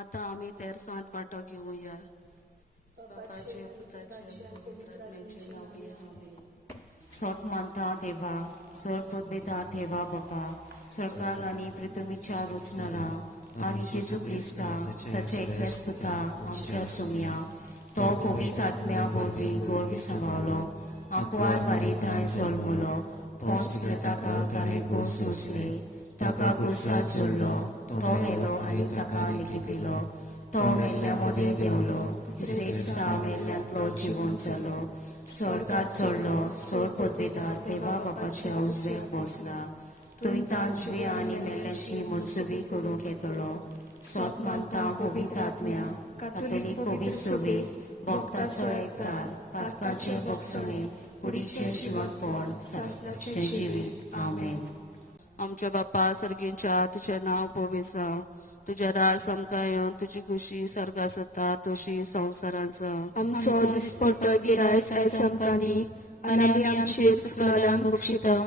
आता आम्ही तेर सात वाटो घेऊया. बापाचे पुताचे पवित्रात्म्याचे नावे आमेन. सोत मानता देवा सोड देता देवा बापा सकाळ आणि पृथ्वीच्या रचनाला आणि जेजू क्रिस्ता ताचे एकटेच पुता आमच्या सुम्या तो पवित्र आत्म्या वरवीं गोड सांबाळलो आंकवार बारीताय जळमुलो पोंच प्रताका ताणें घोस सोसले ताका क्रुसार जोडलो तो मेलो आनी ताका लिपिलो तो मेल्ल्या मदें देवलो तिसरे दिसा मेल्ल्यांतलो जिवंत जालो स्वर्गात चडलो सोड पदवेदार देवा बापाच्या उजवेक बसला थंय तांचवी आनी मेल्ल्याची मोत्सवी करूंक येतलो सोप मानता पवित्र आत्म्या कातोलीक पवित्र सभे भक्ताचो एकतार पातकाचे बक्षणे कुडीचे जिवंतपण शास्त्राचे जिवीत आमेन. आमच्या बापा सर्गींच्या तुझें नांव पवित्र तुझ्या रास आमकां येवन तुजी खुशी सर्गा जाता तशी संवसारांचा आमचो दिसपट्टो गिराय आयज आमकां दी आनी आमी आमचे चुकलोल्यांक बक्षिता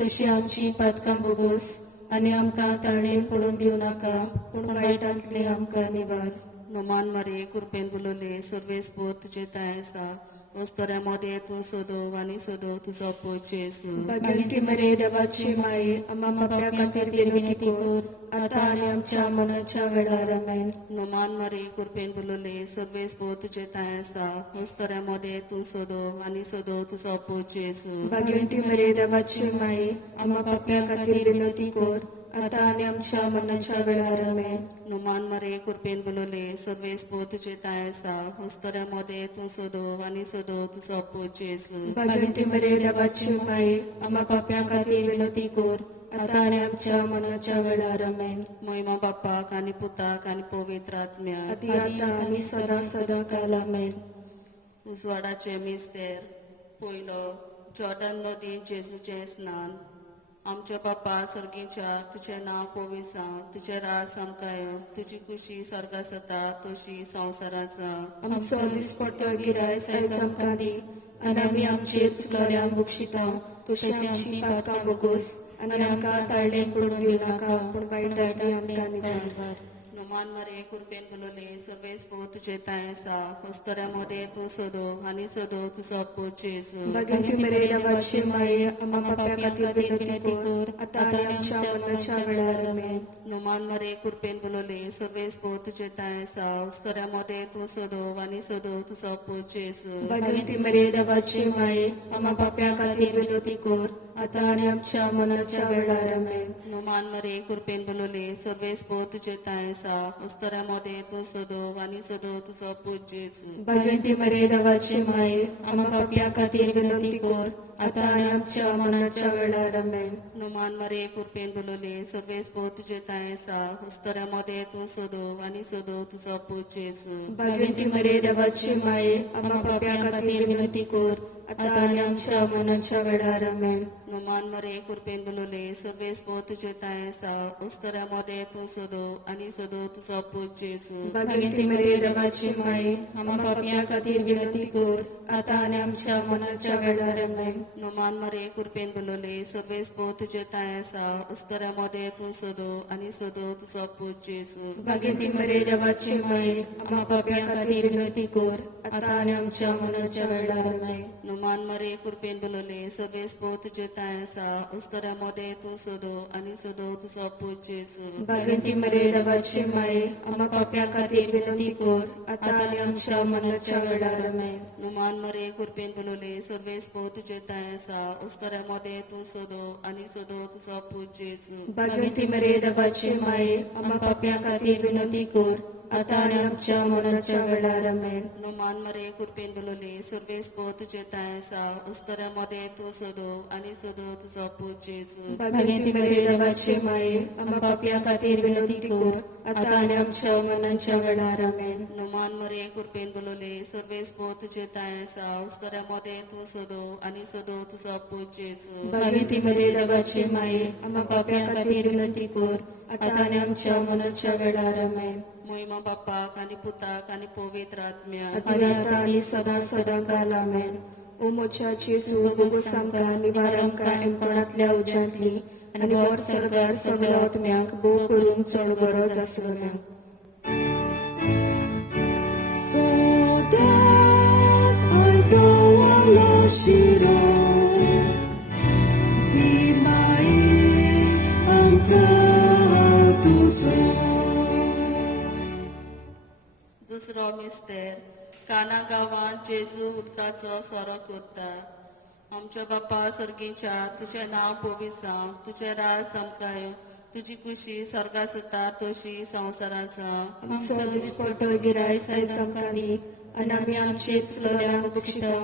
तशी आमची पातकां बोगोस आनी आमकां ताळणेन पडून दिवं नाका पूण वायटांतले आमकां निवार. नोमान मारे कुरपेन बुलोले सर्वेस पोर तुजे ताय आसा वस्तोऱ्या मोदे तूं सोदो आनी सोदो तुजो पोचेस. भाग्यवंती मरे देवाची माये आम्हा बाप्या खातीर विनवणी कर आता आनी आमच्या मनाच्या वेळार आमेन. नोमान मारे कुरपेन बुलोले सर्वेस पोर तुजे ताय आसा वस्तोऱ्या मोदे तूं सोदो आनी सोदो तुजो पोचेस. भाग्यवंती मरे देवाची माये आम्हा बाप्या खातीर विनवणी कर आता आनी आमच्या मनाच्या वेळार आमेन. नोमान मारे कुरपेन बुलोले सर्वेस पोर तुजे ताय आसा वस्तोऱ्या मोदे तूं सोदो आनी सोदो तुजो पोचेस. भाग्यवंती मरे देवाची माये आम्हा बाप्या खातीर विनवणी कर आता आनी आमच्या मनाच्या वेळार आमेन. महिमा बापाक आनी पुताक आनी पवित्र आत्म्याक आदी आता आनी सदां सदां काल आमेन. उजवाडाचे मिस्तेर पयलो जॉर्डन नदीन जेजूचें स्नान. आमच्या बापा सर्गीच्या तुझें नांव पवित्र तुझे रास आमकां येवन तुजी खुशी स्वर्गा जाता तशी संवसारांत जा. आमचो दिसपट्टो गिराय आयज आमकां दी आनी आमी आमचे चुकलोल्यांक बक्षिता तशी आमची पातकां बोगोस आनी आमकां ताळणेन पडून दिवं नाका पूण वायटांतली आमकां निवार. नोमान मारे कुरपेन बुलोले सर्वेस पोर तुजे ताय आसा वस्तोऱ्या मोदे तूं सोदो आनी सोदो तुजो पोचेस. भाग्यवंती मरे देवाची माये आम्हा बाप्या खातीर विनवणी कर आता आनी आमच्या मनाच्या वेळार आमेन. नोमान मारे कुरपेन बुलोले सर्वेस पोर तुजे ताय आसा वस्तोऱ्या मोदे तूं सोदो आनी सोदो तुजो पोचेस. भाग्यवंती मरे देवाची माये आम्हा बाप्या खातीर विनवणी कर आता आनी आमच्या मनाच्या वेळार आमेन. नोमान मारे कुरपेन बुलोले सर्वेस पोर तुजे ताय आसा वस्तोऱ्या मोदे तूं सोदो आनी सोदो तुजो पोचेस. भाग्यवंती मरे देवाची माये आम्हा बाप्या खातीर विनवणी कर आता आनी आमच्या मनाच्या वेळार आमेन. नोमान मारे कुरपेन बुलोले सर्वेस पोर तुजे ताय आसा वस्तोऱ्या मोदे तूं सोदो आनी सोदो तुजो पोचेस. भाग्यवंती मरे देवाची माये आम्हा बाप्या खातीर विनवणी कर आता आनी आमच्या मनाच्या वेळार आमेन. नोमान मारे कुरपेन बुलोले सर्वेस पोर तुजे ताय आसा वस्तोऱ्या मोदे तूं सोदो आनी सोदो तुजो पोचेस. भाग्यवंती मरे देवाची माये आम्हा बाप्या खातीर विनवणी कर आता आनी आमच्या मनाच्या वेळार आमेन. नोमान मारे कुरपेन बुलोले सर्वेस पोर तुजे ताय आसा वस्तोऱ्या मोदे तूं सोदो आनी सोदो तुजो पोचेस. भाग्यवंती मरे देवाची माये आम्हा बाप्या खातीर विनवणी कर आता आनी आमच्या मनाच्या वेळार आमेन. नोमान मारे कुरपेन बुलोले सर्वेस पोर तुजे ताय आसा वस्तोऱ्या मोदे तूं सोदो आनी सोदो तुजो पोचेस. भाग्यवंती मरे देवाची माये आम्हा बाप्या खातीर विनवणी कर आता आनी आमच्या मनाच्या वेळार आमेन. नोमान मारे कुरपेन बुलोले सर्वेस पोर तुजे ताय आसा वस्तोऱ्या मोदे तूं सोदो आनी सोदो तुजो पोचेस. भाग्यवंती मरे देवाची माये आम्हा बाप्या खातीर विनवणी कर आता आनी आमच्या मनाच्या वेळार आमेन. नोमान मारे कुरपेन बुलोले सर्वेस पोर तुजे ताय आसा वस्तोऱ्या मोदे तूं सोदो आनी सोदो तुजो पोचेस. भाग्यवंती मरे देवाची माये आम्हा बाप्या खातीर विनवणी कर आता आनी आमच्या मनाच्या वेळार आमेन. नोमान मारे कुरपेन बुलोले सर्वेस पोर तुजे ताय आसा वस्तोऱ्या मोदे तूं सोदो आनी सोदो तुजो पोचेस. भाग्यवंती मरे देवाची माये आम्हा बाप्या खातीर विनवणी कर आता आनी आमच्या मनाच्या वेळार आमेन. महिमा बापाक आनी पुताक आनी पवित्र आत्म्याक आदी आता आनी सदां सदां काल आमेन. ओ मोच्या जेजू बोगोस आमकां निवार आमकां एमपणांतल्या उज्यांतली आनी वर सरकार सगळ्या आत्म्यांक भोव करून चड गरज आसलो ना. शिरो बिमाई आमकां तुजो. दुसरो मिस्तेर काना गांवांत जेजू उदकाचो सोरो करता. आमच्या बापा सर्गीच्या तुझें नांव पवित्र जावं, तुझें राज समकाय, तुजी खुशी स्वर्गांत जाता तशी संवसारांत जावं. आमचो दिसपट्टो गिरायस आयज आमकां दी, आनी आमी आमचे चुकलोल्यांक बक्षिता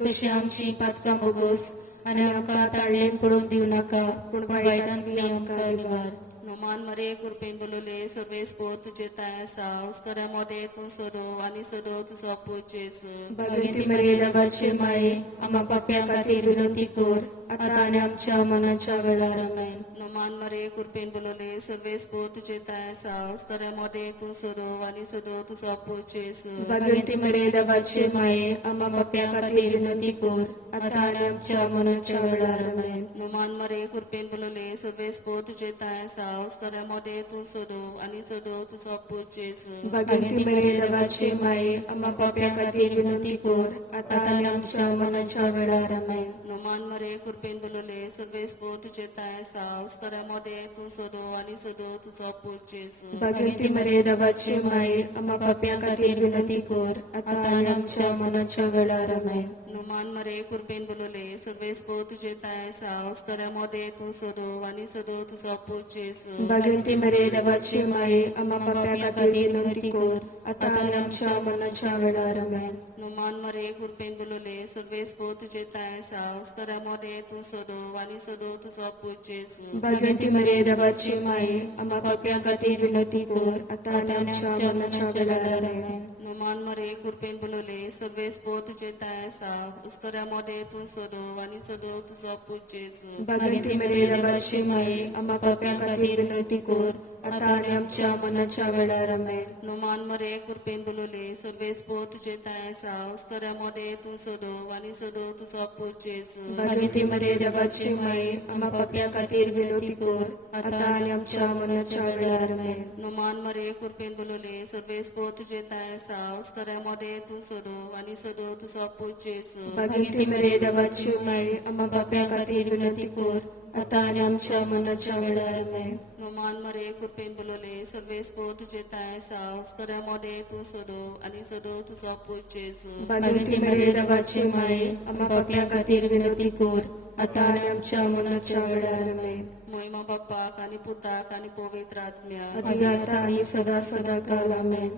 तशी आमची पातकां बोगोस, आनी आमकां ताळयेन पडूंक दिवं नाका, पूण वायटांतली आमकां निवार. नोमान मरे कृपेन बोलोले सर्वेस पोर तुझे ताय आसा उस्तोऱ्या मोदे तूं सोदो आनी सोदो तुजो पूज जेजू. भगवती मरिये देवाचे माये, आम्हा पाप्यां खातीर विनंती कर, आतां आनी आमच्या मरणाच्या वेळार आमेन. नोमान मरे कृपेन बोलोले सर्वेस पोर तुझे ताय आसा उस्तोऱ्या मोदे तूं सोदो आनी सोदो तुजो पूज जेजू. भगवती मरिये देवाचे माये, आम्हा पाप्यां खातीर विनंती कर, आतां आनी आमच्या मरणाच्या वेळार आमेन. नोमान मरे कृपेन बोलोले सर्वेस पोर तुझे ताय आसा उस्तोऱ्या मोदे तूं सोदो आनी सोदो तुजो पूज जेजू. भगवती मरिये देवाचे माये, आम्हा पाप्यां खातीर विनंती कर, आतां आनी आमच्या मरणाच्या वेळार आमेन. नोमान मरे कृपेन बोलोले सर्वेस पोर तुझे ताय आसा उस्तोऱ्या मोदे तूं सोदो आनी सोदो तुजो पूज जेजू. भगवती मरिये देवाचे माये, आम्हा पाप्यां खातीर विनंती कर, आतां आनी आमच्या मरणाच्या वेळार आमेन. नोमान मरे कृपेन बोलोले सर्वेस पोर तुझे ताय आसा उस्तोऱ्या मोदे तूं सोदो आनी सोदो तुजो पूज जेजू. भगवती मरिये देवाचे माये, आम्हा पाप्यां खातीर विनंती कर, आतां आनी आमच्या मरणाच्या वेळार आमेन. नोमान मरे कृपेन बोलोले सर्वेस पोर तुझे ताय आसा उस्तोऱ्या मोदे तूं सोदो आनी सोदो तुजो पूज जेजू. भगवती मरिये देवाचे माये, आम्हा पाप्यां खातीर विनंती कर, आतां आनी आमच्या मरणाच्या वेळार आमेन. नोमान मरे कृपेन बोलोले सर्वेस पोर तुझे ताय आसा उस्तोऱ्या मोदे तूं सोदो आनी सोदो तुजो पूज जेजू. भगवती मरिये देवाचे माये, आम्हा पाप्यां खातीर विनंती कर, आतां आनी आमच्या मरणाच्या वेळार आमेन. नोमान मरे कृपेन बोलोले सर्वेस पोर तुझे ताय आसा उस्तोऱ्या मोदे तूं सोदो आनी सोदो तुजो पूज जेजू. भगवती मरिये देवाचे माये, आम्हा पाप्यां खातीर विनंती कर, आतां आनी आमच्या मरणाच्या वेळार आमेन. नोमान मरे कृपेन बोलोले सर्वेस पोर तुझे ताय आसा उस्तोऱ्या मोदे तूं सोदो आनी सोदो तुजो पूज जेजू. भगवती मरिये देवाचे माये, आम्हा पाप्यां खातीर विनंती कर, आतां आनी आमच्या मरणाच्या वेळार आमेन. नोमान मरे कृपेन बोलोले सर्वेस पोर तुझे ताय आसा उस्तोऱ्या मोदे तूं सोदो आनी सोदो तुजो पूज जेजू. भगवती मरिये देवाचे माये, आम्हा पाप्यां खातीर विनंती कर, आतां आनी आमच्या मरणाच्या वेळार आमेन. महिमा बाप्पाक आनी पुताक आनी पवित्र आत्म्याक आदी आतां आनी सदा सदा काल आमेन.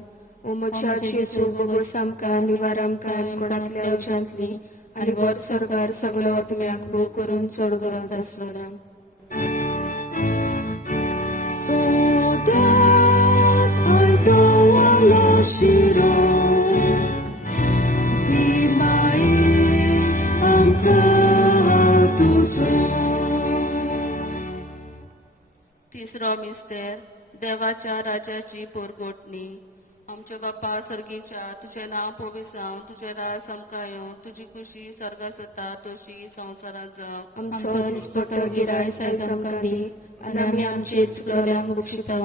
ओ म्हज्या जेजू बोगोस आमकां निवार आमकां कोणांतल्या वचांतली आनी वर स्वर्गार सगळो आत्म्याक भोव करून चड गरज आसलेला. Sodas ai doala shiro Bimai angka tuzo. तिसरो मिस्तेर देवाच्या राजाची पोरगोटणी. आमच्या बाप्पा सर्गीच्या तुझें नांव पवित्र जावं, तुझें राज समकाय, तुजी खुशी स्वर्गांत जाता तशी संवसारांत जावं. आमचो दिसपट्टो गिरायस आयज आमकां दी, आनी आमी आमचे चुकलोल्यांक बक्षिता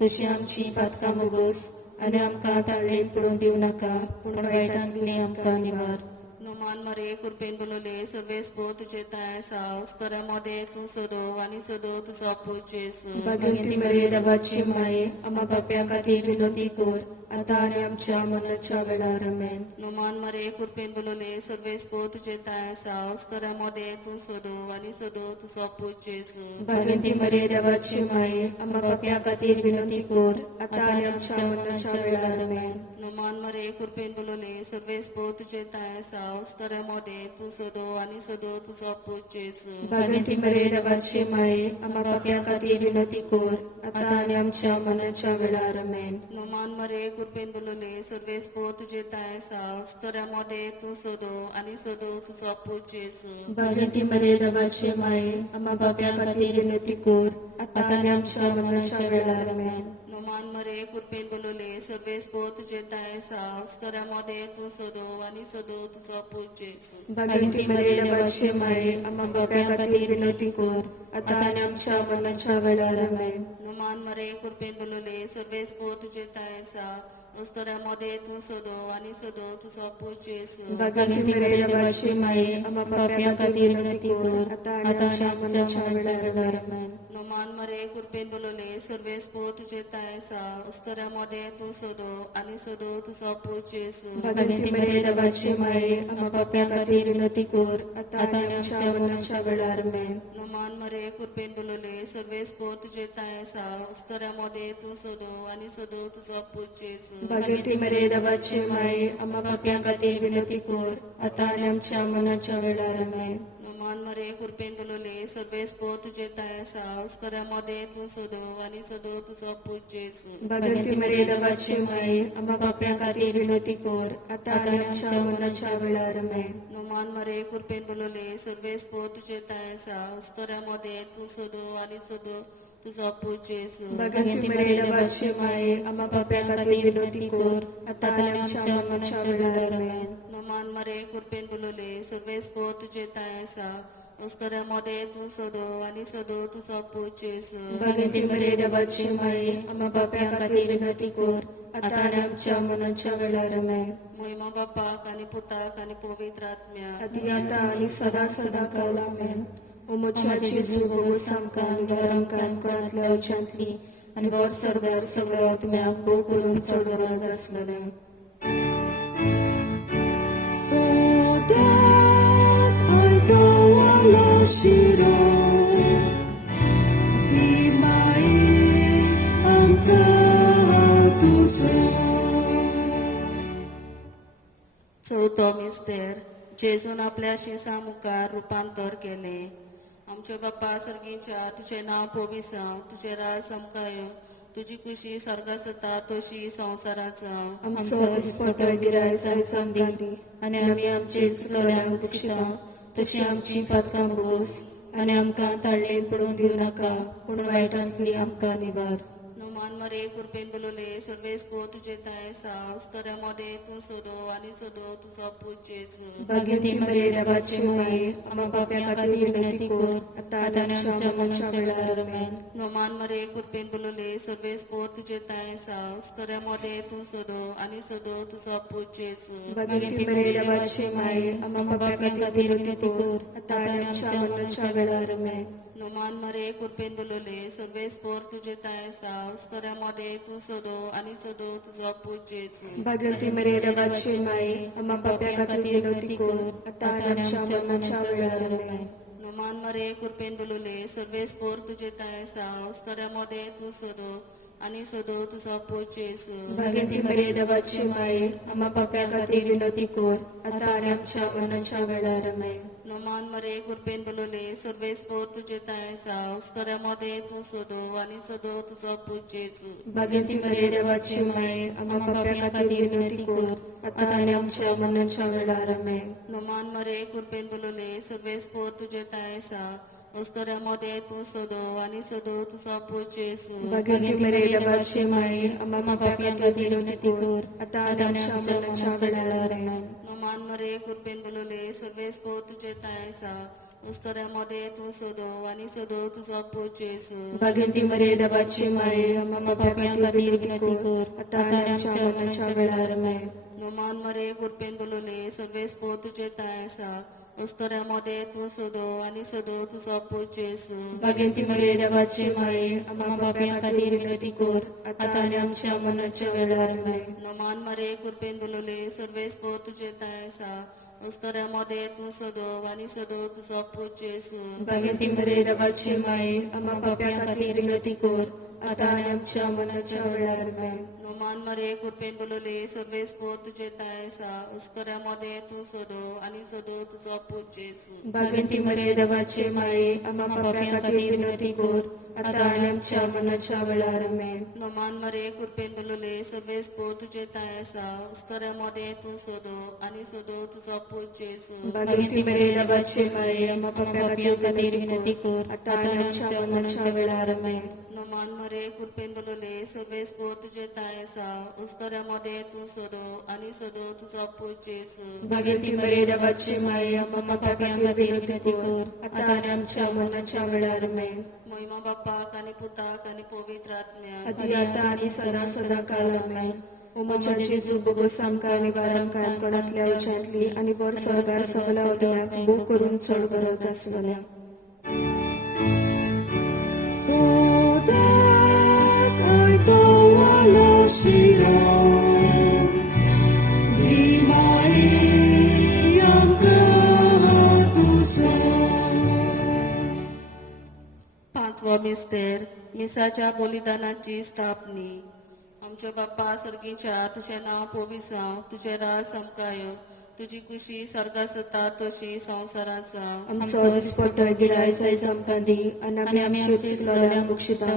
तशी आमची पातकां बोगोस, आनी आमकां ताळयेन पडूंक दिवं नाका, पूण वायटांतली आमकां निवार. नोमान मरे कृपेन बोलोले सर्वेस पोर तुझे ताय आसा उस्तोऱ्या मोदे तूं सोदो आनी सोदो तुजो पूज जेजू. भगवती मरिये देवाचे माये, आम्हा पाप्यां खातीर विनंती कर, आतां आनी आमच्या मरणाच्या वेळार आमेन. नोमान मरे कृपेन बोलोले सर्वेस पोर तुझे ताय आसा उस्तोऱ्या मोदे तूं सोदो आनी सोदो तुजो पूज जेजू. भगवती मरिये देवाचे माये, आम्हा पाप्यां खातीर विनंती कर, आतां आनी आमच्या मरणाच्या वेळार आमेन. नोमान मरे कृपेन बोलोले सर्वेस पोर तुझे ताय आसा उस्तोऱ्या मोदे तूं सोदो आनी सोदो तुजो पूज जेजू. भगवती मरिये देवाचे माये, आम्हा पाप्यां खातीर विनंती कर, आतां आनी आमच्या मरणाच्या वेळार आमेन. नोमान मरे कृपेन बोलोले सर्वेस पोर तुझे ताय आसा उस्तोऱ्या मोदे तूं सोदो आनी सोदो तुजो पूज जेजू. भगवती मरिये देवाचे माये, आम्हा पाप्यां खातीर विनंती कर, आतां आनी आमच्या मरणाच्या वेळार आमेन. नोमान मरे कृपेन बोलोले सर्वेस पोर तुझे ताय आसा उस्तोऱ्या मोदे तूं सोदो आनी सोदो तुजो पूज जेजू. भगवती मरिये देवाचे माये, आम्हा पाप्यां खातीर विनंती कर, आतां आनी आमच्या मरणाच्या वेळार आमेन. Numan Mare Kurpen Bulule, Surveys go to Jetaisa, Ostoramode tu Sodo, Anisodo tu Sopu Jesu. Baganti mereda bache mai ama papya katir natikur atana chamana chavelarmen. Numan Mare Kurpen Bulule, Surveys go to Jetaisa, Ostoramode tu Sodo, Anisodo tu Sopu Jesu. Baganti mereda bache mai ama papya katir natikur atana chamana chavelarmen. Numan Mare Kurpen Bulule, Surveys go to Jetaisa, Ostoramode tu Sodo, Anisodo tu Sopu Jesu. Baganti mereda bache mai ama papya katir natikur atana chamana chavelarmen. Numan Mare Kurpen Bulule, Surveys go to Jetaisa, Ostoramode tu Sodo, Anisodo tu Sopu Jesu. Baganti mereda bache mai ama papya katir natikur atana chamana chavelarmen. Numan Mare Kurpen Bulule, Surveys go to Jetaisa, Ostoramode tu Sodo, Anisodo tu Sopu Jesu. Baganti mereda bache mai ama papya katir natikur atana chamana chavelarmen. Numan Mare Kurpen Bulule, Surveys go to Jetaisa, Ostoramode tu Sodo, Anisodo tu Sopu Jesu. Baganti mereda bache mai ama papya katir natikur atana chamana chavelarmen. महिमा बाप्पा आणि पुता आणि पवित्र आत्म्या Ati ata ani sada sada kaulamen. Umuchachi zugo samkan varamkan koratल्या उच्चांतली आणि वर सरदार सगळं आत्म्याक डोक करून चढ गरज असलेले. So das aidowala shiro di mai amka tuso. चौथो मिस्तेर जेजून आपल्या शिसामुखार रूपांतर केले. आमचे बाप्पा सर्गीच्या तुझे नाव पोविसा, तुझे राज समकाय, तुझी खुशी स्वर्गात जाता तशी संसाराचा. आमचो इस्पोटो गिराय जाय समकांती आणि आम्ही आमचे चुकलोल्यांक बक्षिता तशी आमची पातकां भोगोस आणि आमकां ताळ्ळेन पडूंक दिवं नाका पूण वायटांतली आमकां निवार. नुमान मरे कुरपेन बोलवले सर्वेस को तुझे तायसा स्तोऱ्यामध्ये तू सोदो आणि सोदो तुझा पूजेच. भाग्यवती मर्यादा बादची माये आम्हा पाप्या खातीर विनंती कर आता आणि आमच्या मरणाच्या वेळार आमेन. नुमान मरे कुरपेन बोलवले सर्वेस को तुझे तायसा स्तोऱ्यामध्ये तू सोदो आणि सोदो तुझा पूजेच. भाग्यवती मर्यादा बादची माये आम्हा पाप्या खातीर विनंती कर आता आणि आमच्या मरणाच्या वेळार आमेन. नुमान मरे कुरपेन बोलवले सर्वेस कोर तुझे तायसा स्तोऱ्यामध्ये तू सोदो आणि सोदो तुझा पूजेच. भाग्यवती मर्यादा बादची माये आम्हा पाप्या खातीर विनंती कर आता आणि आमच्या मरणाच्या वेळार आमेन. नुमान मरे कुरपेन बोलवले सर्वेस कोर तुझे तायसा स्तोऱ्यामध्ये तू सोदो आणि सोदो तुझा पूजेच. भाग्यवती मर्यादा बादची माये आम्हा पाप्या खातीर विनंती कर आता आणि आमच्या मरणाच्या वेळार आमेन. नुमान मरे कुरपेन बोलवले सर्वेस कोर तुझे तायसा स्तोऱ्यामध्ये तू सोदो आणि सोदो तुझा पूजेच. भाग्यवती मर्यादा बादची माये आम्हा पाप्या खातीर विनंती कर आता आणि आमच्या मरणाच्या वेळार आमेन. नुमान मरे कुरपेन बोलवले सर्वेस कोर तुझे तायसा स्तोऱ्यामध्ये तू सोदो आणि सोदो तुझा पूजेच. भाग्यवती मर्यादा बादची माये आम्हा पाप्या खातीर विनंती कर आता आणि आमच्या मरणाच्या वेळार आमेन. नुमान मरे कुरपेन बोलवले सर्वेस कोर तुझे तायसा स्तोऱ्यामध्ये तू सोदो आणि सोदो तुझा पूजेच. भाग्यवती मर्यादा बादची माये आम्हा पाप्या खातीर विनंती कर आता आणि आमच्या मरणाच्या वेळार आमेन. नुमान मरे कुरपेन बोलवले सर्वेस कोर तुझे तायसा स्तोऱ्यामध्ये तू सोदो आणि सोदो तुझा पूजेच. भाग्यवती मर्यादा बादची माये आम्हा पाप्या खातीर विनंती कर आता आणि आमच्या मरणाच्या वेळार आमेन. नुमान मरे कुरपेन बोलवले सर्वेस कोर तुझे तायसा स्तोऱ्यामध्ये तू सोदो आणि सोदो तुझा पूजेच. भाग्यवती मर्यादा बादची माये आम्हा पाप्या खातीर विनंती कर आता आणि आमच्या मरणाच्या वेळार आमेन. नुमान मरे कुरपेन बोलवले सर्वेस कोर तुझे तायसा स्तोऱ्यामध्ये तू सोदो आणि सोदो तुझा पूजेच. भाग्यवती मर्यादा बादची माये आम्हा पाप्या खातीर विनंती कर आता आणि आमच्या मरणाच्या वेळार आमेन. नुमान मरे कुरपेन बोलवले सर्वेस कोर तुझे तायसा स्तोऱ्यामध्ये तू सोदो आणि सोदो तुझा पूजेच. भाग्यवती मर्यादा बादची माये आम्हा पाप्या खातीर विनंती कर आता आणि आमच्या मरणाच्या वेळार आमेन. नमान मरे कृपेन बोलवले सर्वेस को तुझे तायसा उस्तऱ्यामध्ये तू सोडो आणि सोडो तुझा पूज येसू भगवती मरे देवाची माया मम्मा पाप्यांका विनंती कर आता आणि आमच्या मरणाच्या वेळार आमेन. महिमा बाप्पाक आणि पुताक आणि पवित्र आत्म्याक आधी आता आणि सदा सदा काल आमेन. ओ म्हज्या जेजू बोगस आमकां आनी वाराम कायम कोणातल्या उच्यांतली आनी वर सरकार सगळ्या उदम्याक भोग करून चड गरज आसलोल्या. Sodas ai toala shiro di Maria Tuso. पाचवा मिस्तेर मिसाच्या बलिदानाची स्थापनी. आमच्या बाप्पा सर्गीच्या तुझे नाव पोविसा तुझे राज समकाय तुझी कुशी सर्गास जाता तशी संवसारात आसा. आमचो दिसपट्टो गिरायस आयज आमकां दी आनी आमी आमचे चितलोल्यांक बक्षिता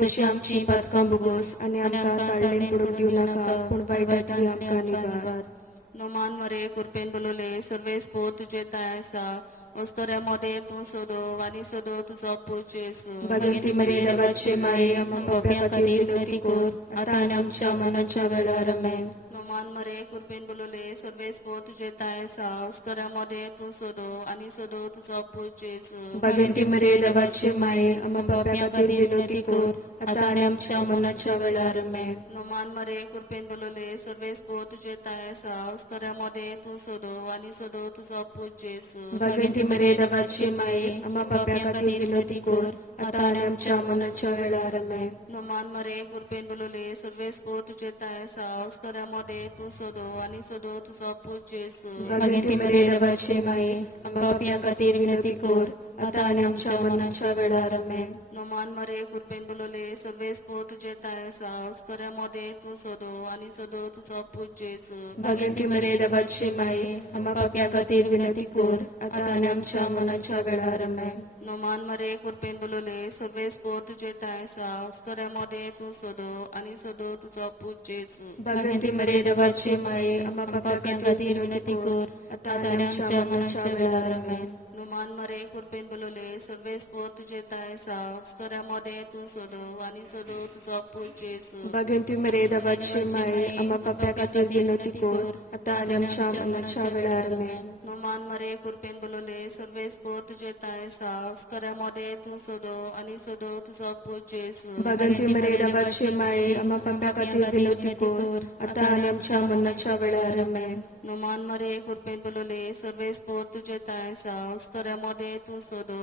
तशी आमची पातकां बोगोस आनी आमकां ताळणेन पडूंक दिवं नाका पूण वायटांतली आमकां निवार. नमान मरे कुरपेन बोलवले सर्वेस पो तुझे ताय आसा उस्तऱ्यामध्ये तू सोदो आणि सोदो तुझा पूज येसू भगवती मरे देवाचे माये आमकां पाप्यां खातीर विनंती कर आता आनी आमच्या मरणाच्या वेळार आमेन. नमान मरे कुरपेन बोलवले सर्वेस पो तुझे ताय आसा उस्तऱ्यामध्ये तू सोदो आणि सोदो तुझा पूज येसू भगवती मरे देवाचे माये आमकां पाप्यां खातीर विनंती कर आता आनी आमच्या मरणाच्या वेळार आमेन. नमान मरे कुरपेन बोलवले सर्वेस पो तुझे ताय आसा उस्तऱ्यामध्ये तू सोदो आणि सोदो तुझा पूज येसू भगवती मरे देवाचे माये आमकां पाप्यां खातीर विनंती कर आता आनी आमच्या मरणाच्या वेळार आमेन. नमान मरे कुरपेन बोलवले सर्वेस पो तुझे ताय आसा उस्तऱ्यामध्ये तू सोदो आणि सोदो तुझा पूज येसू भगवती मरे देवाचे माये आमकां पाप्यां खातीर विनंती कर आता आनी आमच्या मरणाच्या वेळार आमेन. नमान मरे कुरपेन बोलवले सर्वेस पो तुझे ताय आसा उस्तऱ्यामध्ये तू सोदो आणि सोदो तुझा पूज येसू भगवती मरे देवाचे माये आमकां पाप्यां खातीर विनंती कर आता आनी आमच्या मरणाच्या वेळार आमेन. नमान मरे कुरपेन बोलवले सर्वेस पो तुझे ताय आसा उस्तऱ्यामध्ये तू सोदो आणि सोदो तुझा पूज येसू भगवती मरे देवाचे माये आमकां पाप्यां खातीर विनंती कर आता आनी आमच्या मरणाच्या वेळार आमेन. नमान मरे कुरपेन बोलवले सर्वेस पो तुझे ताय आसा उस्तऱ्यामध्ये तू सोदो आणि सोदो तुझा पूज येसू भगवती मरे देवाचे माये आमकां पाप्यां खातीर विनंती कर आता आनी आमच्या मरणाच्या वेळार आमेन. नमान मरे कुरपेन बोलवले सर्वेस पो तुझे ताय आसा उस्तऱ्यामध्ये तू सोदो आणि सोदो तुझा पूज येसू भगवती मरे देवाचे माये आमकां पाप्यां खातीर विनंती कर आता आनी आमच्या मरणाच्या वेळार आमेन. नमान मरे कुरपेन बोलवले सर्वेस पो तुझे ताय आसा उस्तऱ्यामध्ये तू सोदो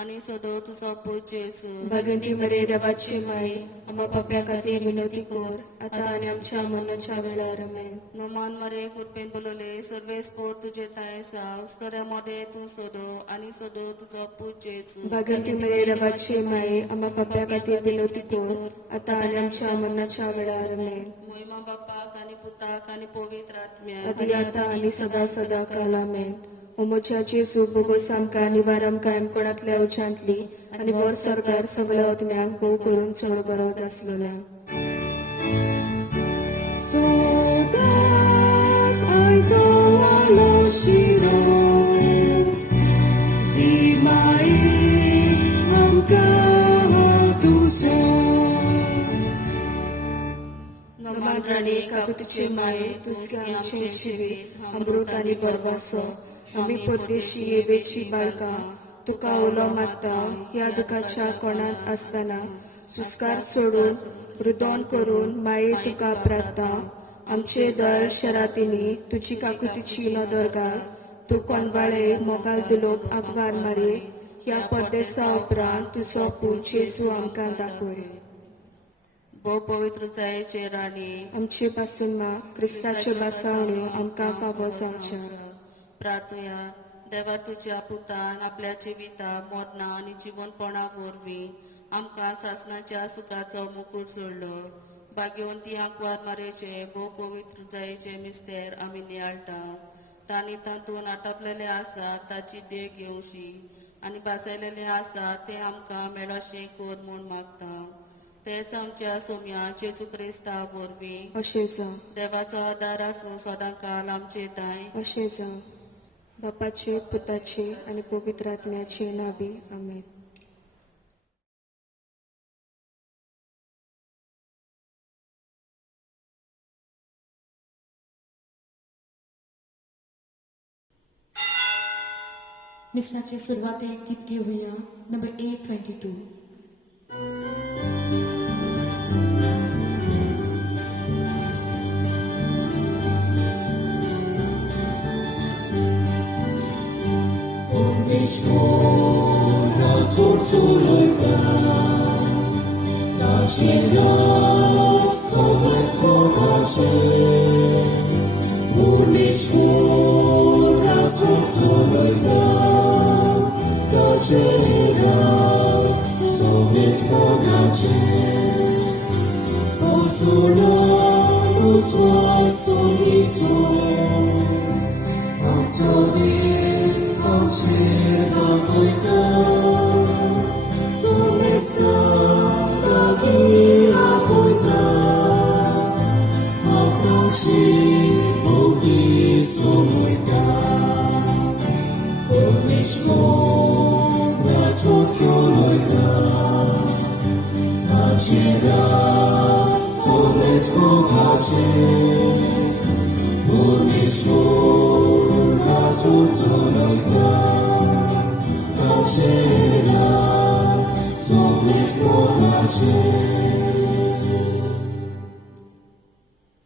आणि सोदो तुझा पूज येसू भगवती मरे देवाचे माये आमकां पाप्यां खातीर विनंती कर आता आनी आमच्या मरणाच्या वेळार आमेन. नमान मरे कुरपेन बोलवले सर्वेस पो तुझे ताय आसा उस्तऱ्यामध्ये तू सोदो आणि सोदो तुझा पूज येसू भगवती मरे देवाचे माये आमकां पाप्यां खातीर विनंती कर आता आनी आमच्या मरणाच्या वेळार आमेन. महिमा बाप्पाक आणि पुताक आणि पवित्र आत्म्याक आदी आता आनी सदा सदा काल आमेन. ओ म्हज्या जेजू बोगोस आमकां आनी वाराम कायम कोणातल्या उच्यांतली आनी वर सरकार सगळ्या उदम्यांक भोव करून चड गरज आसलोल्या. Sodas ai toala shiro di Maria Tuso. नमान राणी काकुतीचे माये तुझे आमचे जिवीत अमृत आनी बरवासो आमी परदेशी येवेची बाळकां तुका उलो मागता ह्या दुखाच्या कोणांत आसतना सुस्कार सोडून हृदोन करून माये तुका प्रार्थना आमचे दळ शरातिनी तुजी काकुतीची नदर घाल तूं कोणबाळे मोगाल दिलोक आगवार मारी ह्या परदेसा उपरांत तुजो पूज येसू आमकां दाखय. भोव पवित्र जायेचे राणी आमचे पासून क्रिस्ताच्यो बासावण्यो आमकां फावो जावच्या. प्रार्थया देवा तुझ्या पुतान आपल्या जिविता मरणा आणि जीवनपणा वरवीं आमकां सासणाच्या सुखाचो मुकुट सोडलो. भाग्यवंती आंकवार मारेचे भोव पवित्र जायेचे मिस्तेर आमी नियाळटा. तांणी तांतून आटापलेले आसा ताची देख घेवशी आनी बासयलेले आसा ते आमकां मेळोशें कोर म्हूण मागता. तेच आमच्या सोम्या जेजू क्रिस्ता वरवीं अशें जावं देवाचो आदार आसूं सदां काल आमचे ताय अशें जावं. बापाचे पुताचे आनी पवित्र आत्म्याचे नांवी आमेन. मिसाचे सुरवातेक गीत घेवया नंबर 822.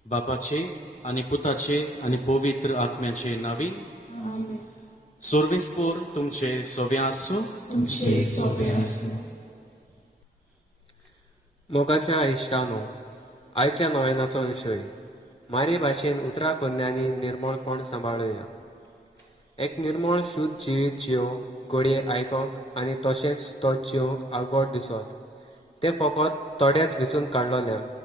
बापाचे आणि पुताचे आणि पवित्र आत्म्याचे नावी सोर्वेस्कोर तुमचे सोव्या आसूं. मोगाच्या इश्टानो, आयच्या नोवेनाचो विशय मारी भाशेन उतरा कन्यांनी निर्मळपण सांबाळुया. एक निर्मळ शुद्ध जिवीत जियोंक घडये आयकोंक आनी तशेंच तो जियोंक आगोड दिसत ते फकत थोडेच विचून काडलोल्याक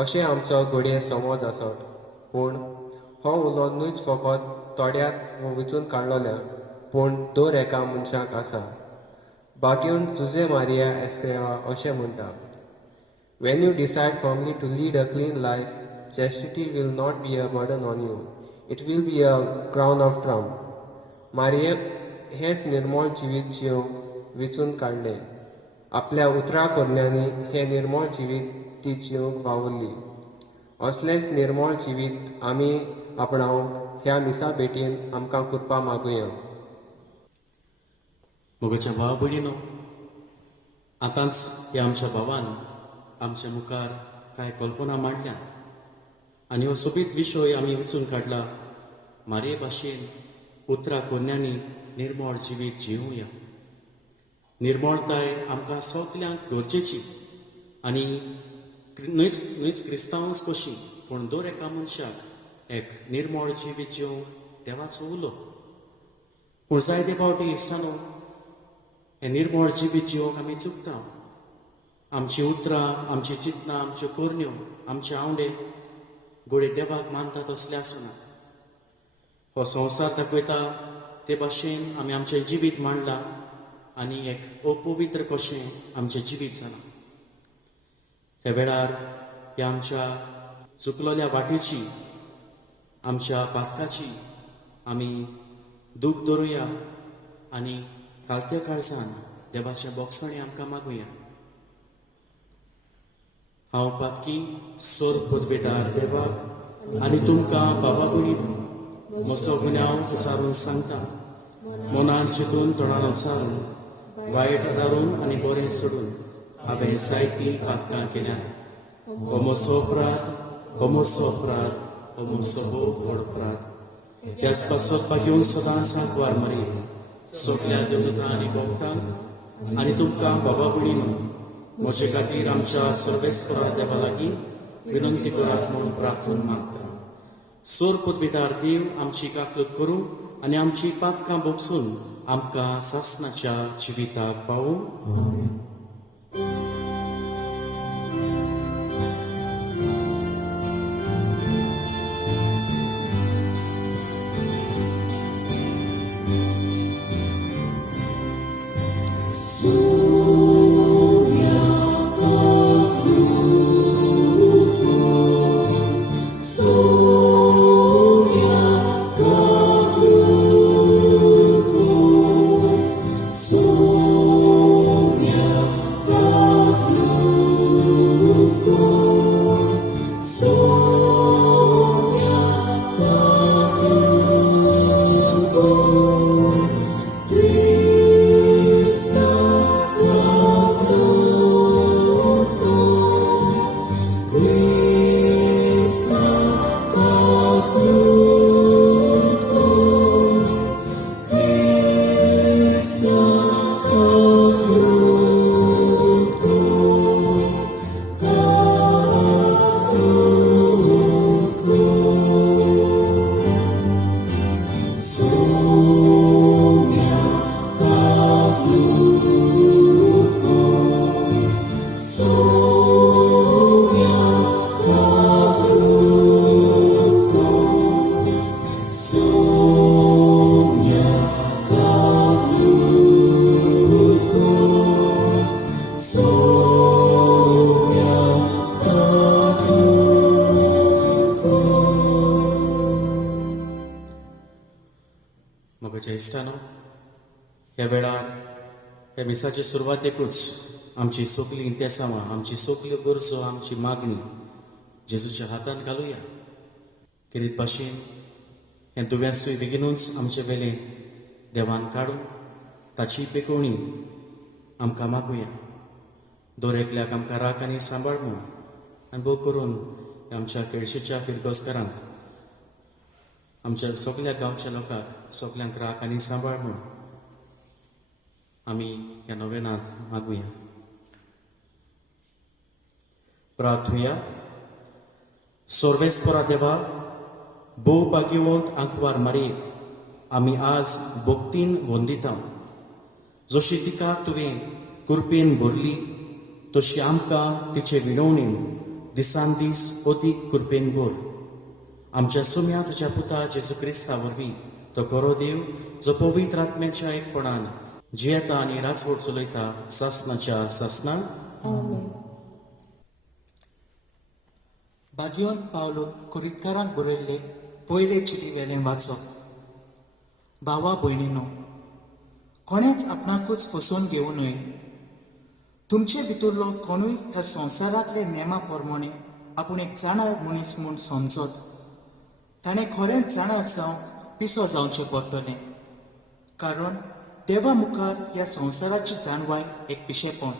अशें आमचो घडये समज आसत. पूण हो उलो न्हूच फकत थोड्यात विचून काडलोल्याक पूण दर एका मनशाक आसा. बागेवन जुजे मारिया एस्क्रेवा अशें म्हणटा, When you decide firmly to lead a clean life, chastity will not be a burden on you. It will be a crown of trump. मारिये हेच निर्मळ जिवीत जियोंक विचून काडले. आपल्या उतरा कन्यांनी हे निर्मळ जिवीत ती जियोंक वावुरली. असलेच निर्मळ जिवीत आमी आपणावंक ह्या मिसा बेटीन आमकां कृपा मागुया. मोगाच्या भाव भयणीनो, आतांच ह्या आमच्या भावान आमच्या मुखार कांय कल्पना मांडल्यात आनी हो सोबीत विशय आमी विचून काडला. मारे भाशेन उतरा कन्यांनी निर्मळ जिवीत जिवुया. निर्मळताय आमकां सगल्यांक गरजेची आनी न्हूच क्रिस्तांवच कशी पूण दर एका मनशाक एक निर्मळ जिवीत जिवंक देवाचो उलो. पूण जायते फावटी इश्टानो हे निर्मळ जिवीत जिवंक आमी चुकता. आमची उतरां, आमची चिंतनां, आमच्यो करण्यो, आमचे आवडे घोडे देवाक मानतात असले आसना. हो संवसार दाखयता ते भाशेन आमी आमचें जिवीत मांडलां आनी एक अपवित्र कशें आमचें जिवीत जालां. हे वेळार ह्या आमच्या चुकलोल्या वाटेची, आमच्या पातकाची आमी दूख धरुया आनी कालत्या काळजान देवाच्या बोगसणे आमकां मागुया. हांव पातकी सोर पदवेदार देवाक आनी तुमकां बाबा भयणी म्हजो गुन्यांव उचारून सांगता. मनान चिंतून तोंडान उचारून वायट आदारून आनी बरें सोडून हांवें जायतीं पातकां केल्यात. हो म्हजो अपराध, हो म्हजो अपराध, हो म्हजो व्हड अपराध. ह्याच पासोवपाक घेवन सदांच सांकवार मारी सगल्या देवतां आनी भक्तांक आनी तुमकां बाबा भयणीनो म्हजे खातीर आमच्या सर्वेस्परा देवा लागीं विनंती करात म्हणून प्रार्थना मागता. सोर पदवीदार देव आमची काकलूत करूं आनी आमची पातकां भोगसून आमकां सासणाच्या जिविताक पावूं. म्हज्या इश्टानो, ह्या वेळार ह्या मिसाचे सुरवातेकूच आमची सगळीं इंतेसांवां, आमची सगल्यो गरजो, आमची मागणी जेजूच्या हातांत घालुया. कितें भाशेन हें दुव्यासूय बेगीनूच आमचे वेले देवान काडून ताची पेकोवणी आमकां मागुया. दर एकल्याक आमकां राख आनी सांबाळ म्हूण आनी भोव करून आमच्या केळशेच्या फिरदोसकारांक, आमच्या सगळ्या गांवच्या लोकांक सगल्यांक राख आनी सांबाळ म्हूण आमी ह्या नोवेनांत मागुया. प्रार्थुया. सर्वेस्परा देवा, भोव भाग्यवंत आंकवार मारयेक आमी आज भक्तीन वंदिता. जशी तिका तुवें कृपेन भरली तशी आमकां तिचे विणवणेन दिसान दीस अदीक कृपेन भर. आमच्या सुम्या तुज्या पुता जेजू क्रिस्ता वरवीं तो बरो देव, जो पवित्र आत्म्याच्या एकपणान जियेता आनी राजवट चलयता सासणाच्या सासणां. भाग्यवंत पावलो कुरितकारांक बरयल्ले पयले चिटी वेलें वाचप. भावा भयणीनो, कोणेच आपणाकूच फसोवन घेवं न्हय. तुमचे भितरलो कोणूय ह्या संवसारांतले नेमा प्रमाणे आपूण एक जाणार मनीस म्हूण समजत. ताणें खरेंच जाणार जावन पिसो जावचें पडटलें. कारण देवा मुखार ह्या संवसाराची जाणवाय एक पिशेपण.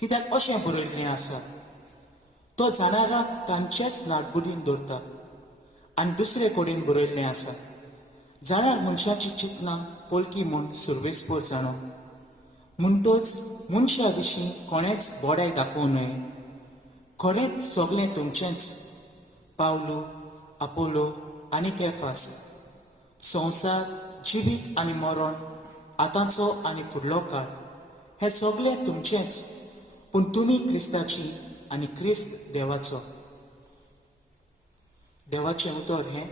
कित्याक अशें बरयल्लें आसा, तो जाणाराक तांचेच नाटबुडीन दवरता. आनी दुसरे कडेन बरयल्लें आसा, जाणार मनशाची चिंतनां पलकी म्हूण सुरवेस्पर जाणो. म्हणटच मनशा विशीं कोणेच बोडाय दाखोवं न्हय. खरेंच सगळें तुमचेंच. पावलो, आपोलो आनी केफास, संवसार, जिवीत आनी मरण, आतांचो आनी फुडलो काळ, हें सगळें तुमचेंच. पूण तुमी क्रिस्ताची आनी क्रिस्त देवाचो. देवाचें उतर हें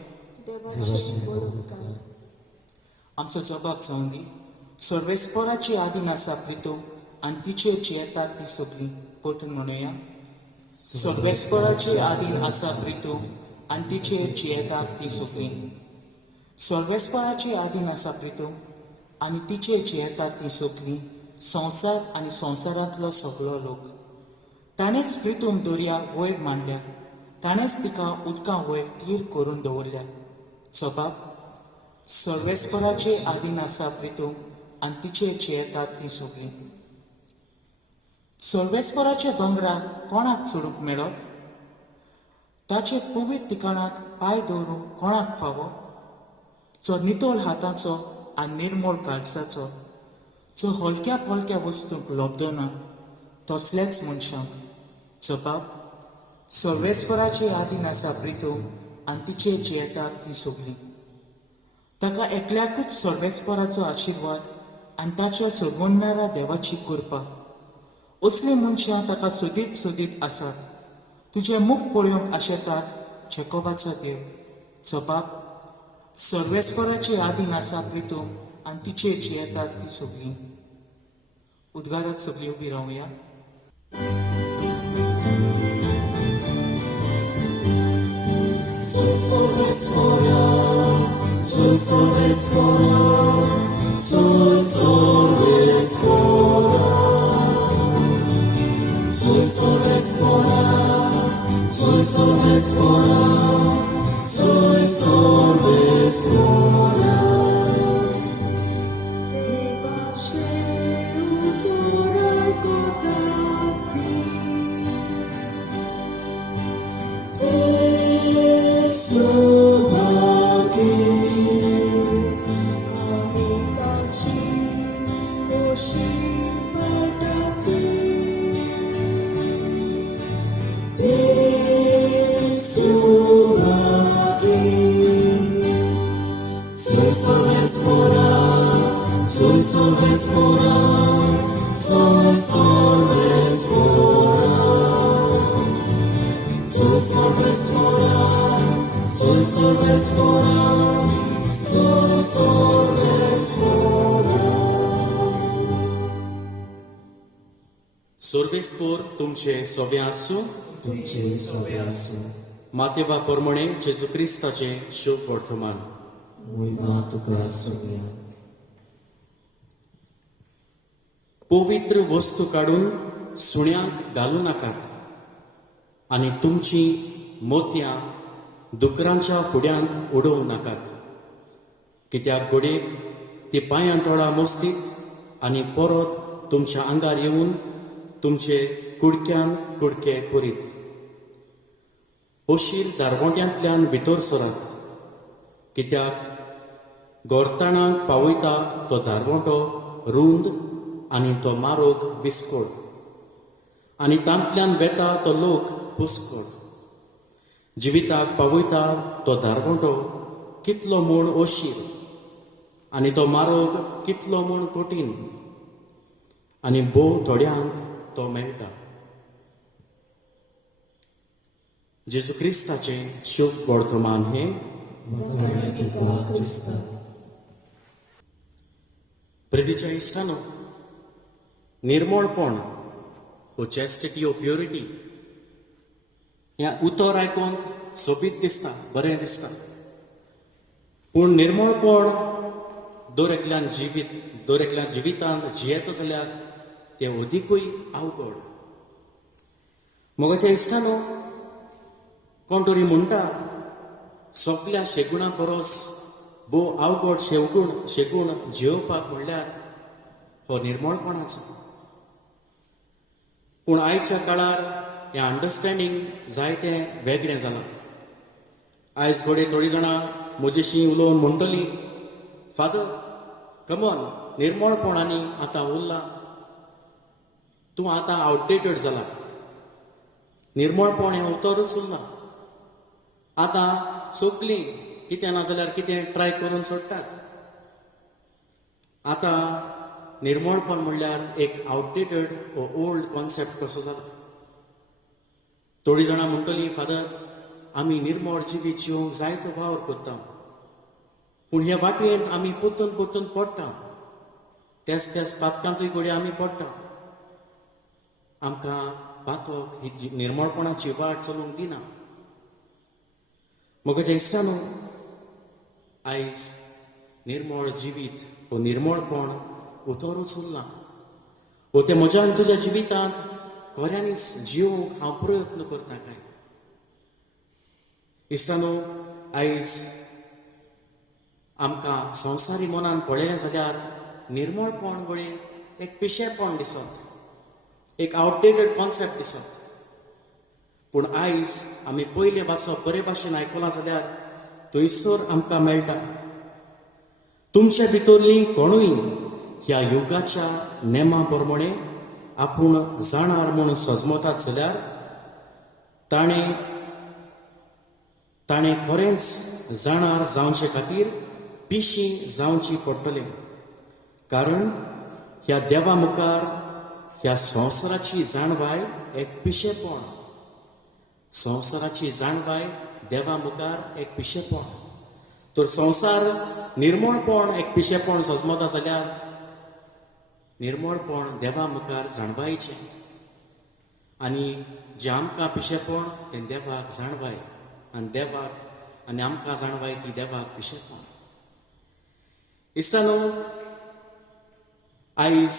आमचो जबाब जावन दी. सर्वेस्पराची आदीन आसा प्रितो आनी तिचेर जी येतात ती सगळीं. परतून म्हणुया. सर्वेस्पराची आदीन आसा प्रितो आनी तिचेर जी येतात ती सगळीं. सर्वेस्पराची आदीन आसा प्रितो आनी तिचेर जी येतात ती सगळीं, संवसार आनी संवसारांतलो सगळो लोक. ताणेंच प्रितूम दर्या वयर मांडल्या. ताणेंच तिका उदकां वयर थीर करून दवरल्या. जबाब. सर्वेस्पराचे आदीन आसा प्रितूम आनी तिचेर जी येतात ती सगळीं. सर्वेस्पराच्या दोंगरार कोणाक चडूंक मेळत? ताचे पवित्र ठिकाणांत पांय दवरूंक कोणाक फावो? जो नितळ हाताचो आनी निर्मळ काळजाचो, जो हलक्या पलक्या वस्तूंक लोबदो ना, तसलेच मनशांक. जबाब. सर्वेस्पराचे आदीन आसा प्रितूम आनी तिचेर जी येतात ती सगळीं. ताका एकल्याकूच सर्वेस्पराचो आशिर्वाद आनी ताच्या सोडवणाऱ्या देवाची कृपा. असलीं मनशां ताका सोदीत सोदीत आसात. तुजें मुख पळोवंक आशेतात जेकोबाचो देव. जबाब. सर्वेस्पराची आदीन आसा प्रितूम आनी तिचेर जी येतात ती सगळीं. उद्गाराक सगळीं उबी रावया. सोर्वेस्पोर तुमचे सोबे आसूं. मातेवा प्रमाणे जेजू क्रिस्ताचे शुभ वर्तमान. महिमा तुका सगळ्या. पवित्र वस्तू काडून सुण्यांक घालूं नाकात आनी तुमची मोतयां दुकरांच्या फुड्यांत उडोवं नाकात, कित्याक घोडेक ती पांयां तोडा मोसलीत आनी परत तुमच्या आंगार येवन तुमचे कुडक्यान कुडके करीत. ओशीर दारवोंट्यांतल्यान भितर सरात, कित्याक गोरताणाक पावयता तो दारवोंटो रुंद आनी तो मारोग विस्कोड, आनी तांतल्यान वेता तो लोक पुस्कोड. जिविताक पावयता तो दारवोंटो कितलो म्हूण ओशीर आनी तो मारोग कितलो म्हूण कठीण, आनी भोव थोड्यांक तो मेळटा. जेजू क्रिस्ताचे शुभ वर्तमान हे प्रितीच्या इश्टानो, निर्मळपण वो चॅस्टिटी ओ प्युरिटी ह्या उतर आयकूंक सोबीत दिसता, बरें दिसता. पूण निर्मळपण दर एकल्या जिवितांत जियेता जाल्यार तें अदिकूय अवघड. मोगाच्या इश्टानो, कोण तरी म्हणटा सोगल्या शेगुणा परस भोव अवघड शेगूण जियोवपाक म्हणल्यार हो निर्मळपणाचो. पूण आयच्या काळार हें अंडरस्टँडींग जायतें वेगळें जालां. आयज घोडे थोडीं जाणां म्हजेशी उलोवन म्हणटलीं, फादर कमॉन, निर्मळपणांनी आतां उरलां, तूं आतां आउटडेटेड जाला, निर्मळपण हें उतरूच उरना, आतां सोगलीं कितें ना जाल्यार कितें ट्राय करून सोडटात. आतां निर्मळपण म्हणल्यार एक आउटडेटेड वो ओल्ड कॉन्सेप्ट कसो जाला. थोडीं जाणां म्हणटलीं, फादर आमी निर्मळ जिवीत जिवंक जायतो वावर करता, पूण ह्या वाटेन आमी पोत्तून पडटा, त्याच पातकांतूय घोडे आमी पडटा. आमकां पातक ही निर्मळपणाची वाट चलूंक दिना. म्हज्या इश्टानो, आयज निर्मळ जिवीत वो निर्मळपण उतरूच उरलां. वो तें म्हज्या आनी तुज्या जिवितांत खऱ्यांनीच जिवंक हांव प्रयत्न करता काय. इश्टानो, आयज आमकां संवसारी मनान पळयलें जाल्यार निर्मळपण वळें एक पिशेपण दिसत, एक आउटडेटेड कॉन्सेप्ट दिसत. पूण आयज आमी पयले वाचप बरे भाशेन आयकलां जाल्यार थंयसर आमकां मेळटा, तुमचे भितरलीं कोणूय ह्या युगाच्या नेमा प्रमाणे आपूण जाणार म्हूण सजमतात जाल्यार ताणें खरेंच जाणार जावचे खातीर पिशी जावची पडटलें. कारण ह्या देवा मुखार ह्या संवसाराची जाणवाय एक पिशेपण, संवसाराची जाणवाय देवा मुखार एक पिशेपण. तर संवसार निर्मळपण एक पिशेपण सजमता जाल्यार निर्मळपण देवा मुखार जाणवायचें, आनी जें आमकां पिशेपण तें देवाक जाणवाय, आनी देवाक आनी आमकां जाणवाय ती देवाक पिशेपण. इश्टानो, आयज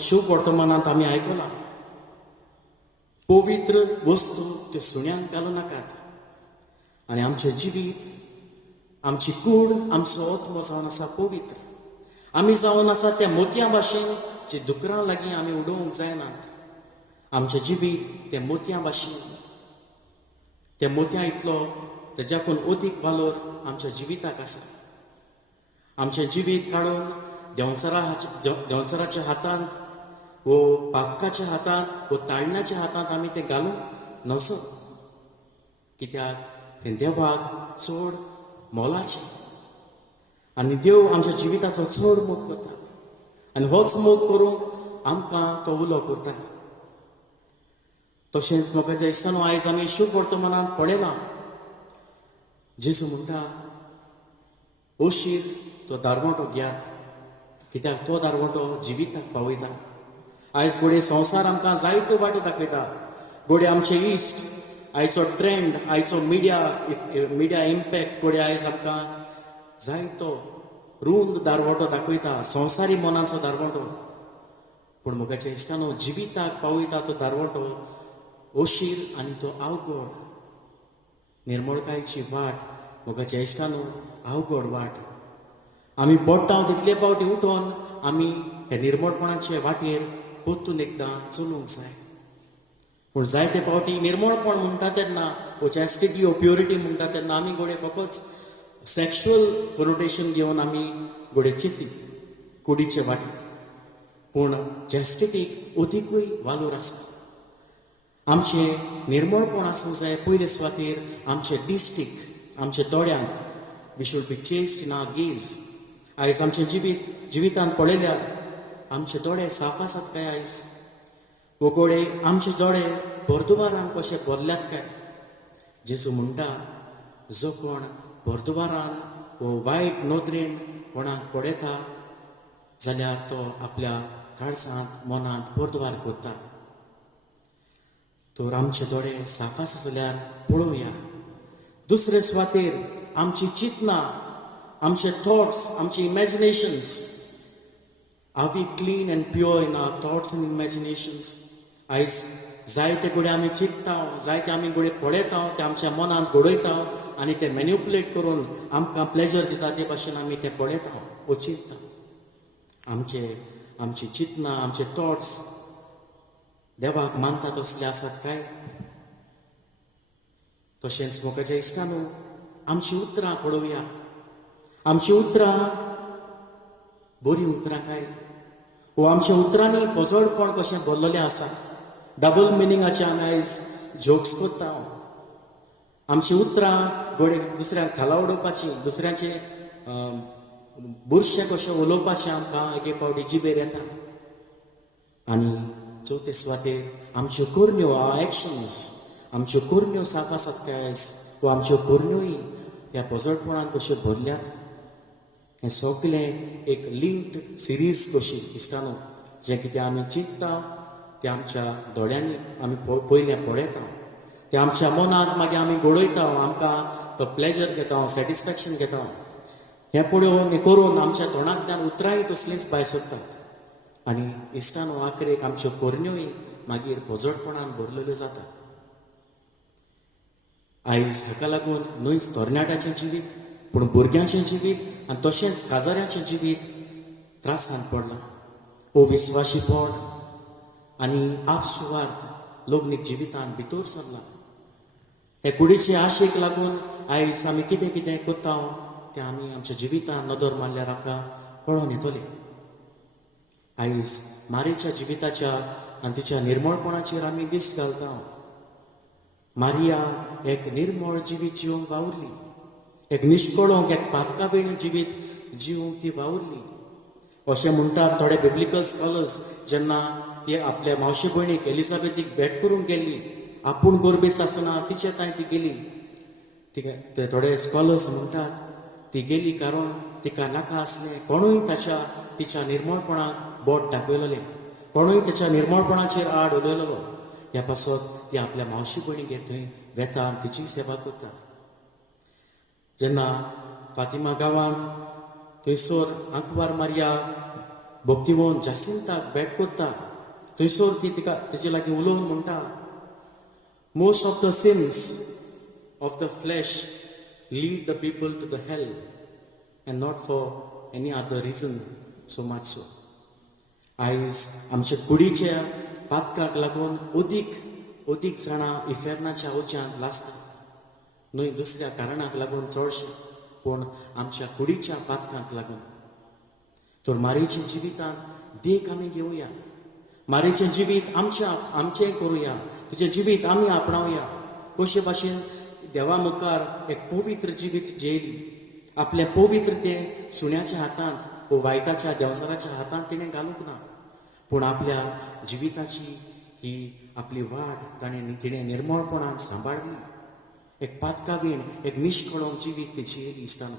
शुभ वर्तमानांत आमी आयकलां, पवित्र वस्तू त्यो सुण्यांक घालूं नाकात, आनी आमचें जिवीत, आमची कूड, आमचो आत्मो जावन आसा पवित्र. आमी जावन आसा त्या मोतयां भाशेन जे दुकरां लागीं आमी उडोवंक जायनात. आमचें जिवीत तें मोतयां भाशेन, त्या मोतयां इतलो तेज्याकून अदीक वालोर आमच्या जिविताक आसा. आमचें जिवीत काडून देंवचाराच्या हातांत वो पातकाच्या हातांत वो ताळण्याच्या हातांत आमी तें घालूंक नसो, कित्याक तें देवाक चड मोलाचें, आनी देव आमच्या जिविताचो चड मोग करता, आनी होच मोग करूंक आमकां तो उलो करता. तशेंच म्हाका इश्टानो, आयज आमी शुभ वर्तमानांत पळयलां, जेजू म्हणटा, ओशीर तो दारवोंटो घेयात, कित्याक तो दारवोंटो जिविताक पावयता. आयज घोडे संवसार आमकां जायत्यो वाटो दाखयता. घोडे आमचे इश्ट, आयचो ट्रेंड, आयचो मिडिया इम्पॅक्ट घोडे आयज आमकां जायतो रुंद दारवटो दाखयता संवसारी मनाचो दारवटो. पूण मोगाच्या इश्टानो जिविताक पावयता तो दारवटो ओशीर आनी तो अवघड. निर्मळकायेची वाट मोगाच्या इश्टानो अवघड वाट. आमी बोटांव तितले पावटी उठोन आमी हे निर्मळपणाचे वाटेर परतून एकदां चलूंक जाय. पूण जायते पावटी निर्मळपण म्हणटा तेन्ना वो चॅस्टिटी वो प्युरिटी म्हणटा तेन्ना आमी घोडे फकत सॅक्शुअल कोनोटेशन घेवन आमी घोडे चिंतीत कुडीचे वाटेर. पूण चॅस्टिटीक अतिकूय वालोर आसा. आमचे निर्मळपण आसूंक जाय पयले सुवातेर आमचे दिश्टीक आमच्या दोळ्यांक. We should be chaste in our gaze. आयज आमचे जिवितांत पळयल्यार आमचे दोळे साफ आसात काय आयज? वो गोडे आमचे दोळे बोरदुबारान कशे भरल्यात काय? जेजू म्हणटा जो कोण बोरदुबारान वो वायट नोदरेन कोणाक पळयता जाल्यार तो आपल्या काळजांत मनांत बोरदुबार करता. तर आमचे दोळे साफ आसा जाल्यार पळोवया. दुसरे सुवातेर आमची चिंतना आमचे थॉट्स आमचे imaginations are we clean and pure in our thoughts and imaginations. आयज जायते घोडे आमी चिंतता जायते आमी घोडे पळयता ते आमच्या मनांत घडयता आनी ते मॅन्युपुलेट करून आमकां प्लेजर दिता ते भाशेन आमी ते पळयता वो चिंतता. आमची चिंतना आमचे थॉट्स देवाक मानता तसले आसात काय? तशेंच मोगाच्या इश्टानो आमची उतरां पळोवया. आमची उतरां बरी उतरां काय? वो आमच्या उतरांनी पोजडपण कशें भरलेलें आसा. डबल मिनिंगाचे आमी आयज जोक्स करता. आमची उतरां घोडे दुसऱ्यांक खाला उडोवपाची दुसऱ्यांचे बुरशें कशें उलोवपाचें आमकां एके पावटी जिबेर येता. आनी चवथे सुवातेर आमच्यो कुरण्यो एक्शन्स आमच्यो कुरण्यो साफ आसात काय आयज? वो आमच्यो कुरण्योय ह्या पोजडपणान कश्यो भरल्यात. हें सगळें एक लिंक्ड सिरीज कशी इश्टानो. जें कितें आमी चिंतता तें आमच्या दोळ्यांनी आमी पयलें पळयता. तें आमच्या मनांत मागीर आमी घडयता. आमकां तो प्लेजर घेता सॅटिस्फॅक्शन घेता. हें पळोवन हें करून आमच्या तोंडांतल्यान उतरांय तसलींच भायर सरतात. आनी इश्टानो आखरेक आमच्यो कुरण्योय मागीर पोजडपणान भरलेल्यो जातात. आयज हाका लागून न्हयच तरणाट्याचें जिवीत पूण भुरग्यांचें जिवीत आनी तशेंच काजाऱ्यांचें जिवीत त्रासांत पडलां. ओ विस्वाशीपण आनी आपसुवार्थ लग्नीक जिवितांत भितर सरला. हे कुडीचे आशेक लागून आयज आमी कितें कितें करता तें आमी आमच्या जिवितांत नदर मारल्यार आमकां कळोन येतलें. आयज मारेच्या जिविताच्या आनी तिच्या निर्मळपणाचेर आमी दिश्ट घालता. मारिया एक निर्मळ जिवीत जिवंक वावुरली. एक निश्कळोंक एक पातकावेणी जिवीत जिवंक ती वावुरली. अशें म्हणटात थोडे बिब्लिकल स्कॉलर्स जेन्ना ती आपल्या मावशे भयणीक एलिझाबेथीक भेट करूंक गेल्ली आपूण गर्भीस आसतना तिचे तांय ती गेली. ते थोडे स्कॉलर्स म्हणटात ती गेली कारण तिका नाका आसलें कोणूय तिच्या निर्मळपणाक बोट दाखयलेलें. कोणूय तिच्या निर्मळपणाचेर आड उलयलेलो. ह्या पासत ती आपल्या मावशी भयणीगेर थंय वेता आनी तिची सेवा करता. जेन्ना फातिमा गांवांत थंयसर आंकवार मारिया भक्तिवन जासिंताक भेट करता. थंयसर ती तिचे लागीं उलोवन म्हणटा most of the sins of the flesh lead the people to the hell and not for any other reason so much so. आयज आमच्या कुडीच्या पातकाक लागून अदीक जाणां इफेर्नाच्या उज्यांत लासतात. न्हय दुसऱ्या कारणाक लागून चडशे पूण आमच्या कुडीच्या पातकांक लागून. तर मारेच्या जिवितांत देख आमी घेवया. मारेचें जिवीत आमचें करुया. तिचें जिवीत आमी आपणावया. कशे भाशेन देवा मुखार एक पवित्र जिवीत जियेली. आपलें पवित्र तें सुण्याच्या हातांत वो वायटाच्या देंवसाराच्या हातांत तिणें घालूंक ना. पूण आपल्या जिविताची ही आपली वाट तिणें निर्मळपणान सांबाळली. एक पातकावीण एक निश्कळोंक जिवीत ती जियेली इश्टानो.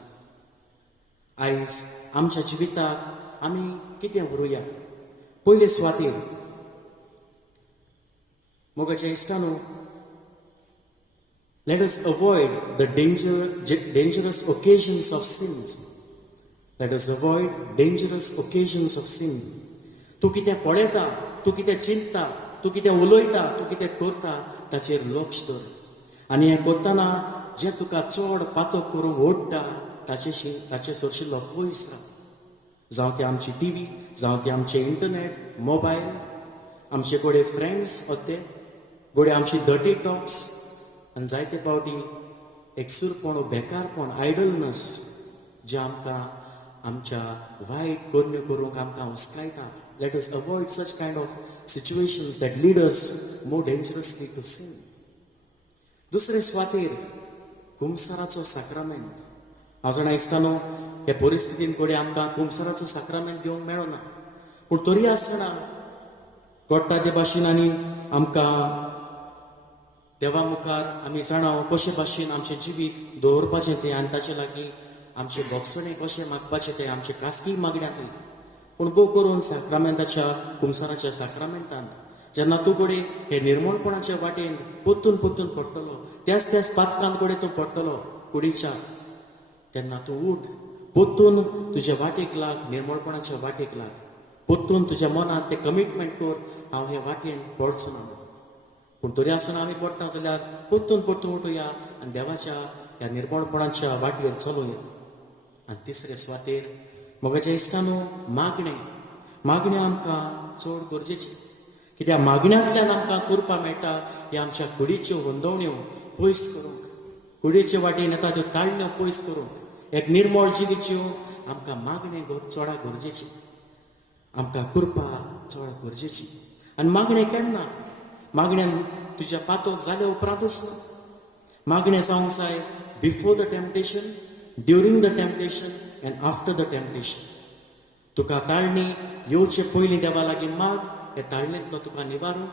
आयज आमच्या जिविताक आमी कितें व्हरुया? पयले सुवातेर मोगाच्या इश्टानो let us avoid the dangerous occasions of sins. Let us avoid dangerous occasions of sin. तूं कितें पळयता, तूं कितें चिंतता, तूं कितें उलयता, तूं कितें करता ताचेर लक्ष दवर. आनी हें करतना जें तुका चड पातक करूंक ओडटा ताचे सोरशिल्लो पयस राव. जावं ते आमची टीव्ही, जावं ते आमचे इंटरनेट, मोबायल, आमचे गोडे फ्रेंड्स होते, गोडे आमची डर्टी टॉक्स, आनी जायते फावटी एकसूरपण, बेकारपण, आयडलनस जे आमकां आमच्या वायट कर्ण्यो करूंक आमकां हुस्कायता. Let us avoid such kind of situations that lead us more dangerously to sin. दुसरे सुवातेर कुमसाराचो साक्रामेंट. हांव जाणा दिसतालो हे परिस्थितीन कोडे आमकां कुमसाराचो साक्रामेंट दिवंक मेळना, पूण तरी आसतना घडटा ते भाशेन आनी आमकां देवा मुखार आमी जाणाव कशे भाशेन आमचें जिवीत दवरपाचें तें आनी ताचे लागीं आमचे भोगसणे कशें मागपाचें तें आमचे खासगी मागण्यांतूय. पूण भोव करून साक्रामेंटाच्या कुमसाराच्या साक्रामेंटांत जेन्ना तूं कोडे हे निर्मळपणाच्या वाटेन पोत्तून पडटलो, त्याच पातकान कोडे तूं पडटलो कुडीच्या, तेन्ना तूं उठ, पोत्तून तुज्या वाटेक लाग, निर्मळपणाच्या वाटेक लाग. पोत्तून तुज्या मनांत तें कमिटमेंट कर, हांव हे वाटेन पडचो ना. पूण तरी आसतना आमी पडटा जाल्यार पोत्तून उठुया आनी देवाच्या ह्या निर्मळपणाच्या वाटेर चलुया. आनी तिसरे सुवातेर मोगाच्या इश्टानो मागणें आमकां चड गरजेचें. कित्याक मागण्यांतल्यान आमकां करपा मेळटा हे आमच्या कुडीच्यो हुंदवण्यो पयस करूंक, कुडीचे वाटेन येता त्यो ताळण्यो पयस करूंक, एक निर्मळ जिवीत जिवंक आमकां मागणें चड गरजेचें, आमकां करपा चड गरजेची. आनी मागणें केन्ना? मागण्यान तुज्या पातक जाल्या उपरांतूच न्हू. मागणें जावंक जाय before the temptation, during the temptation and after the temptation. तुका ताळणी येवचे पयलीं देवा लागीं माग, हे ताळणेंतलो तुका निवारूंक.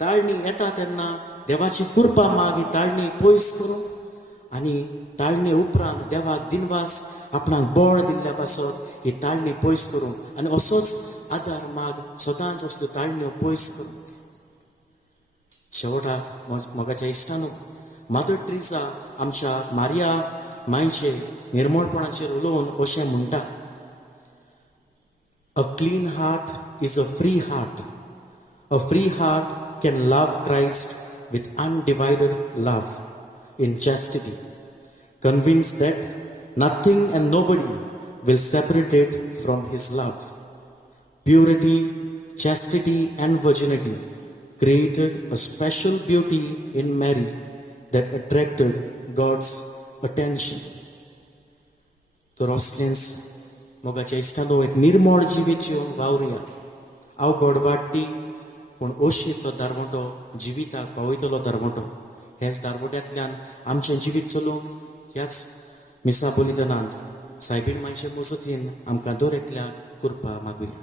ताळणी येता तेन्ना देवाची कृपा माग, ही ताळणी पयस करूंक. आनी ताळणे उपरांत देवाक दिनवास आपणाक बळ दिल्ल्या पासत ही ताळणी पयस करूंक. आनी असोच आदार माग सदांच असल्यो ताळण्यो पयस करूंक. शेवटाक मोगाच्या इश्टानो, मादर ट्रिजा आमच्या मारिया मांयचे निर्मळपणाचेर उलोवन अशें म्हणटा, A clean heart is a free heart. A free heart can love Christ with undivided love in chastity, convinced that nothing and nobody will separate it from his love. Purity, chastity and virginity created a special beauty in Mary that attracted God's attention. तो रोसलेंस मोगाच्या इश्टानो एक निर्मळ जिवीत जिवंक वावरुया. अवघड वाडटी पूण अशी तो दारवटो जिविताक पावयतलो दारवटो. हेच दारवट्यांतल्यान आमचें जिवीत चलोवंक ह्याच मिसा बलिदानांत सायबीण मांयचे मजतीन आमकां दर एकल्याक कृपा मागुया.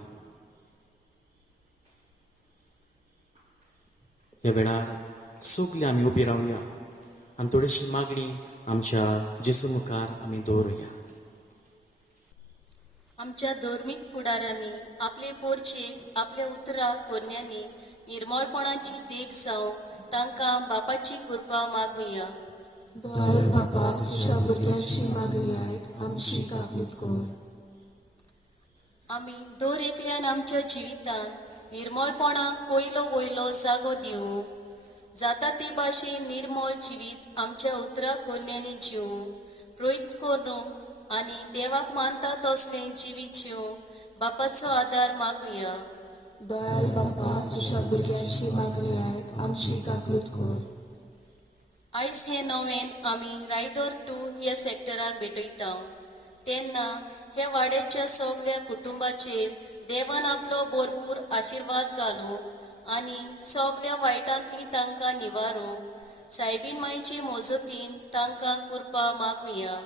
ह्या वेळार सगलीं आमी उबी रावया आनी थोडीशी मागणी आमच्या जेजू मुखार आमी दवरुया. आमच्या धर्मीक फुडाऱ्यांनी आपले पोरचे आपल्या उतरां कोन्यांनी निर्मळपणाची देख जावं तांकां बापाची कृपा मागुया. दयाळ बापा, तुझ्या भुरग्यांची मागणी आयक, आमची काबूत कर. आमी दर एकल्यान आमच्या जिवितांत निर्मळपणाक पयलो वयलो जागो दिवं. जाता ते भाशेन निर्मळ जिवीत आमच्या उतरां कोन्यांनी जिवंक प्रयत्न करूंक आनी देवाक मानता तसलें जिवीत जिवंक बापाचो आदार मागुया. दयाळ बापा, तुझ्या भुरग्यांची मागणी आयक, आमची काबूत कर. आयज हे नवेन आमी रायदर 2 ह्या सॅक्टराक भेटयता तेन्ना हे वाड्याच्या सगळ्या कुटुंबाचेर देवान आपलो भरपूर आशिर्वाद घालूं आनी सगळ्या वायटांतली तांकां निवारूंक सायबीण मांयचे मजतीन तांकां कृपा मागुया.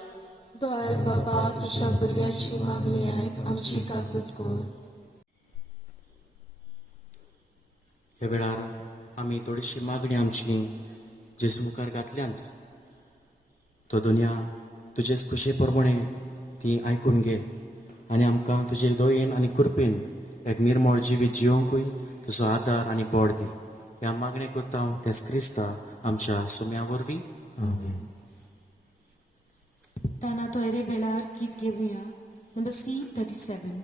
दयाळ बापा, तुझ्या भुरग्यांची मागणी आयक, आमची काबूत कर. ह्या वेळार आमी थोडीशी मागणी आमची जेजू मुखार घातल्यांत. तो दुनिया तुजेच खुशे प्रमाणे ती आयकून घे आनी आमकां तुजे दयेन आनी कृपेन एक निर्मळ जिवीत जिवंकूय तुजो आदार आनी बळ दी. ह्या मागणी करता हांव तेच क्रिस्ता आमच्या सुम्या वरवीं. आमेन. तेन्ना तोयरे वेळार गीत घेवया. Number C 37.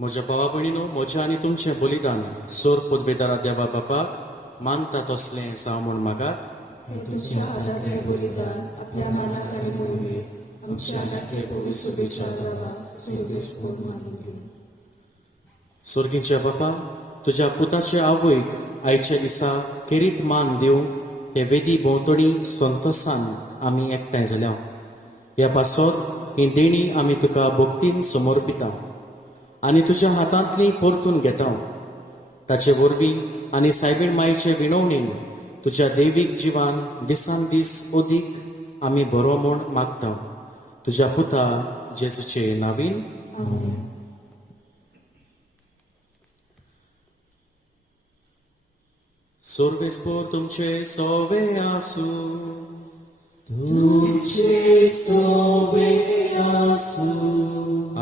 म्हज्या भावा भयणीनो, म्हजें आनी तुमचें बलिदान सोर पदवेदारा देवा बापाक मानता तसलें जावं म्हूण मागात. तुमच्या आराध्य बलिदान आपल्या मनात आणि मोहिमेत आमच्या नाट्य पवित्र शुभेच्छा द्यावा सगळेच कोण मानून घेऊ. स्वर्गीच्या बापा, तुज्या पुताचे आवयक आयच्या दिसा खेरीत मान दिवंक हे वेदी भोंवतणी संतोसान आमी एकठांय जाल्या. ह्या पासत ही देणी आमी तुका भक्तीन समर्पिता आनी तुज्या हातांतली परतून घेता. ताचे वरवीं आनी सायबीण मायेचे विणवणेन तुज्या दैवीक जिवान दिसान दीस अदीक आमी बरो म्हूण मागता. तुज्या पुता जेजूचे नांवीन. सोर्वेस्पो तुमचे सोवे आसू, तुमचे सोवे आसू,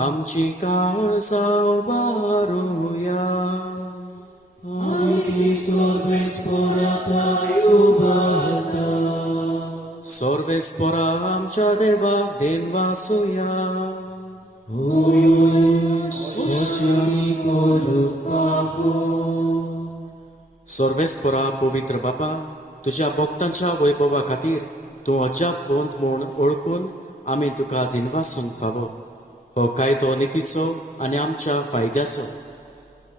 आमची काळजां बारुया, आमी सोर्वेस्पोराताय उबारता. सोर्वेस्पोरा आमच्या देवा देन वासुया, आमी करूंक वागो. सोर्वेस्पोरा पवित्र बापा, तुज्या भक्तांच्या वैभवा खातीर तूं अजाप वंत म्हूण ओळखून आमी तुका दिनवासूंक फावो. हो कायदो नितीचो आनी आमच्या फायद्याचो.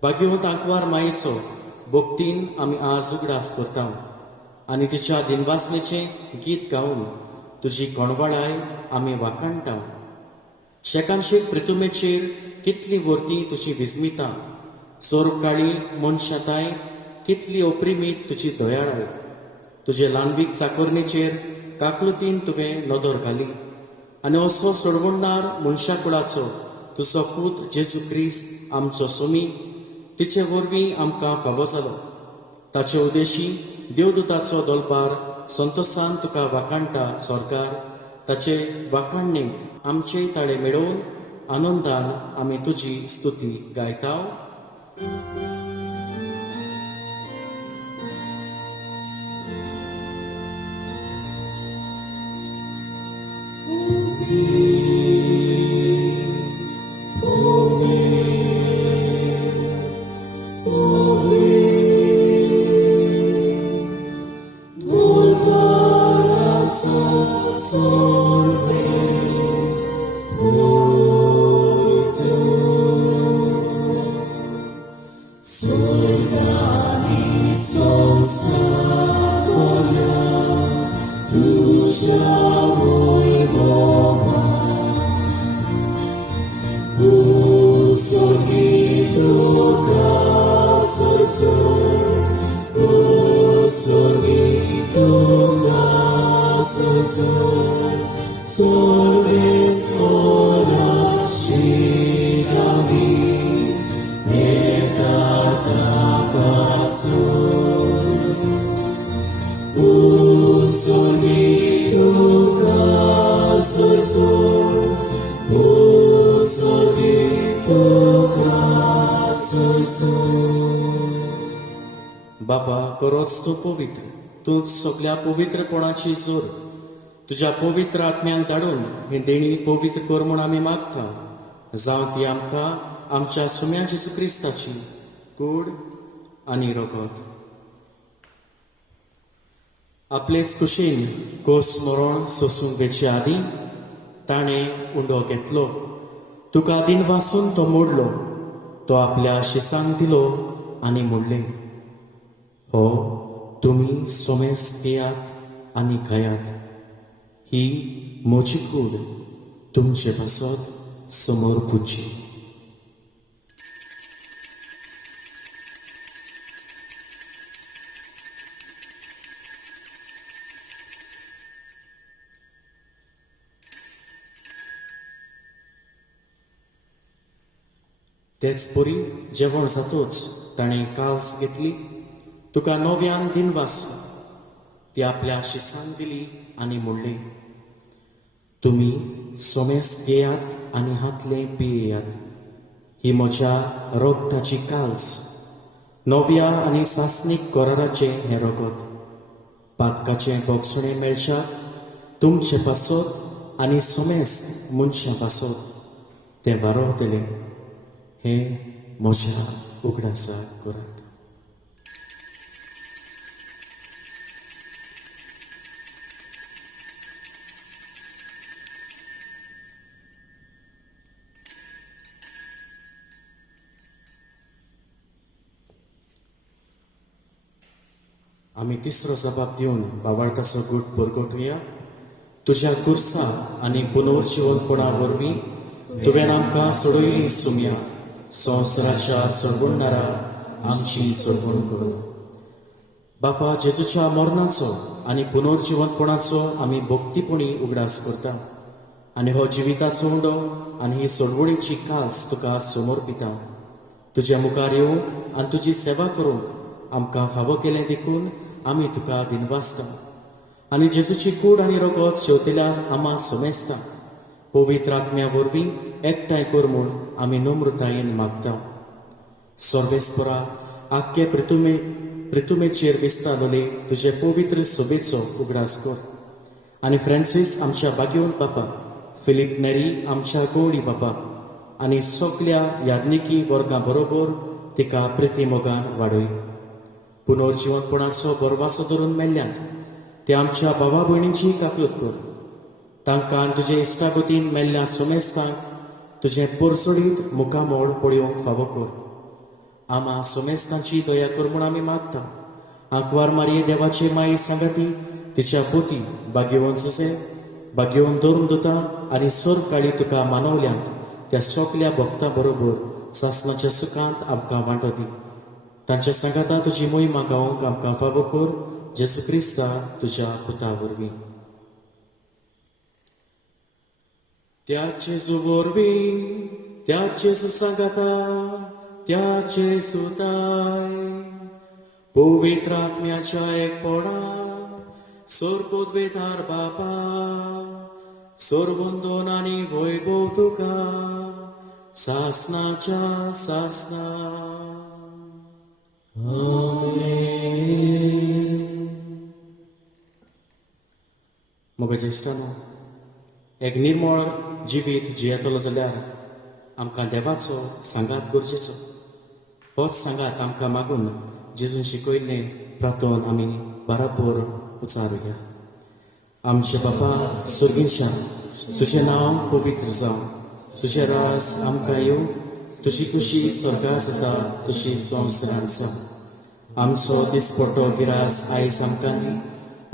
भाग्यवंत आंकवार मायेचो भक्तीन आमी आज उगडास करता आनी तिच्या दिनवासनेचें गीत गावन तुजी कणवळाय आमी वाखाणटा. शेकांशीक प्रितुमेचेर कितली वर्ती तुजी विस्मिता, सोरकाळी मनशाताय कितली अप्रिमीत तुजी दयाळाय. तुजे ल्हानवीक चाकरणेचेर काकलुतीन तुवें नदर घाली आनी असो सोडवणार मनशा कुळाचो तुजो पूत जेजू क्रिस्त आमचो सोमी तिचे वरवीं आमकां फावो जालो. ताचे उदेशी देवदूताचो दलबार संतोसान तुका वाखाणटा. सरकार ताचे वाखाणणेक आमचे ताळे मेळोवन आनंदान आमी तुजी स्तुती गायता. बापा करोच तूं पवित्र, तूं सगळ्या पवित्रपणाची जोर तुज्या पवित्र आत्म्याक धाडून ही देणी पवित्र कर म्हूण आमी मागता. जावं ती आमकां आमच्या सुम्या जेजू क्रिस्ताची कूड आनी रगत. आपलेच कुशीन कोस मरण सोसूंक वेचे आदीं ताणें उंडो घेतलो. तुका दिनवासून तो मोडलो. तो आपल्या शिसांक दिलो आनी म्हणलें, हो तुमी सोमेस घेयात आनी खायात. ही म्हजी कूड तुमचे पासत समोर पुजची. तेच परी जेवण जातोच ताणें कावस घेतली. तुका नव्यान दिनवास ती आपल्या शिसांक दिली आनी म्हणलें, तुमी सोमेस घेयात आनी हातलें पियेयात. ही म्हज्या रोगताची काल्स, नव्या आनी सासणीक कराराचें हें रगत. पातकाचें बोगसणें मेळच्याक तुमचे पासत आनी सोमेस मनशां पासत तें वारोवतलें. हें म्हज्या उगडासाक करात. आमी तिसरो जबाब दिवन बावार्थाचो गूट परगटुया. तुज्या कुर्सा आनी पुनर्जीवनपणा वरवीं तुवें आमकां सोडयली सुम्या. संवसाराच्या सोडवणारा आमची सोडवण कर. बापा जेजूच्या मरणाचो आनी पुनर्जीवनपणाचो आमी भक्तीपणी उगडास करता आनी हो जिविताचो उंडो आनी ही सोडवणीची कास तुका समर्पिता. तुज्या मुखार येवंक आनी तुजी सेवा करूंक आमकां फावो केलें देखून आमी तुका दिनवासता आनी जेजूची कूड आनी रगत शेवतेल्या आमा सोमेसता. पवित्र आत्म्या वरवीं एकठांय कर म्हूण आमी नम्रतायेन मागता. सर्वेस्परा आख्खे पृथुमेचेर दिसतालोले तुजे पवित्र सभेचो उगडास कर. आनी फ्रांसीस आमच्या बागेवन बापा, फिलीप मेरी आमच्या गवळी बापा आनी सगल्या याज्ञिकी वर्गां बरोबर तिका प्रितीमोगान वाडय. पुनर्जीवनपणाचो बरवासो धरून मेल्ल्यांत ते आमच्या भावा भयणींची काकूत कर. तांकां तुजे इश्टागतीन मेल्ल्या सोमेस्तांक तुजें परसडीत मुखामोळ पळयोवंक फावो कर. आमा सोमेस्तांची दया कर म्हूण आमी मागता. आंकवार मारये देवाचे माई सांगाती तिच्या पोती बागेवन सुसे बागेवन दवरून दोता आनी सर्व काळी तुका मानवल्यांत त्या सगल्या भक्तां बरोबर सासणाच्या सुखांत आमकां वांटो दी. तांच्या सांगाता तुजी मोहिमा गावंक आमकां फावो कर. जेजू क्रिस्ता तुज्या पुता वरवीं. त्याचे वरवीं त्याचे सुसागाता त्याचे सुताय पवित्र आत्म्याच्या एकपणा सोरपोद्वेदार बापा सोरवंदोन आनी वैभव तुका सासनाच्या सासना. मोग ज्येश्ठानो, एक निर्मळ जिवीत जियेतलो जाल्यार आमकां देवाचो सांगात गरजेचो. होच सांगात आमकां मागून जेजून शिकयल्लें प्रार्थोन आमी बराबर उचारुया. आमचे बापा स्वर्गीच्या, तुजें नांव पवित्र जावं, तुजें रास आमकां येवं, तुजी खुशी स्वर्गा जाता तशी संवसारांत जावं. आमचो दिसपट्टो गिरास आयज आमकां दी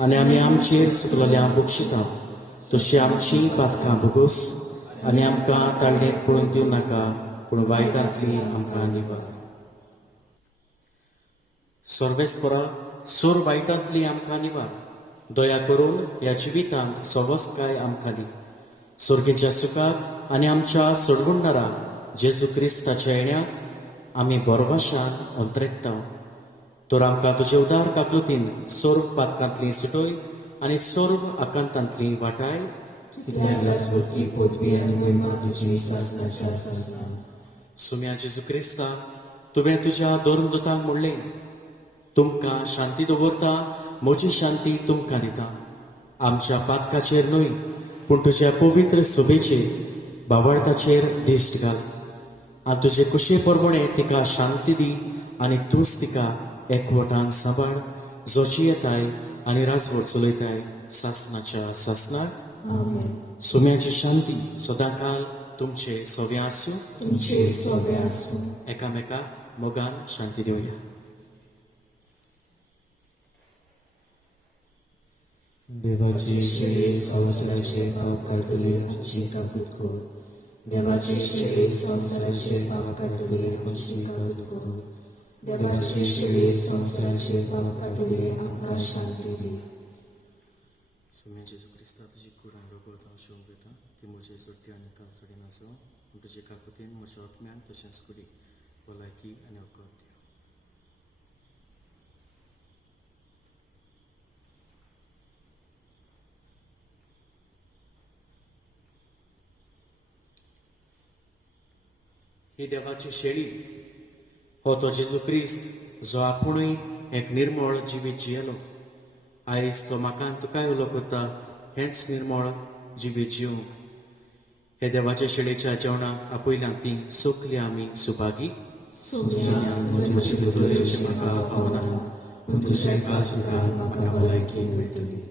आनी आमी आमचेर चुकलेल्यांक बक्षिता. तशी आमची पातकां भोगोस आनी आमकां ताळणेक पळोवन दिवं नाका, पूण वायटांतली आमकां निवार. सर्वेस्परा सोर वायटांतली आमकां निवार. दया करून ह्या जिवितांत सवस्तकाय आमकां दी. सर्गेच्या सुखाक आनी आमच्या सोडवणारा जेजू क्रिस्ताच्या येण्याक आमी बरवाशान अंतरेकता. तर आमकां तुजे उदार काकलुतीन सर्व पातकांतली सुटय आनी सर्व आकांतांतली वाटाय सुम्या जेजू क्रिस्ता तुवें तुज्या दोरमदूतांक म्हणलें, तुमकां शांती दवरता, म्हजी शांती तुमकां दिता. आमच्या पातकाचेर न्हय पूण तुज्या पवित्र सोबेचेर बावळताचेर दिश्ट घाल आनी तुजे कुशे प्रमाणे तिका शांती दी आनी तूंच तिका एकवटान सांबाळ, जोची येताय आनी राजवट चलयताय सासणाच्या सासणाक. सुम्याची शांती सदांकाल तुमचे सोबे आसूं. एकामेकाक मोगान शांती दिवया. देवाची शेळी संवसाराचे पाप काडटली अशी काकूत कर. देवाची शेळी संवसाराचे पाप काडटली अशी काकूत कर. देवाची शेळी संवसाराचे पाप काडटली आमकां शांती दी. सुम्या जेजू क्रिस्ता तुजी कूड हांव रोगोत हांव शेवून घेता. ती म्हजे सुट्टी आनी काळसाडीन आसूं. तुजे काकुतीन म्हज्या आत्म्यान तशेंच कुडीक भलायकी आनी वखद दिवं. ही देवाची शेळी हो तो जेजू क्रिस्त जो आपुणूय एक निर्मळ जिवीत जियेलो. आयज तो म्हाका तुकाय उलो करता हेंच निर्मळ जिवीत जिवंक. हे देवाच्या शेळेच्या जेवणाक आपयल्या ती सोकली आमी सुभागी. पूण तुजें खास उकार म्हाका भलायकी मेळटली.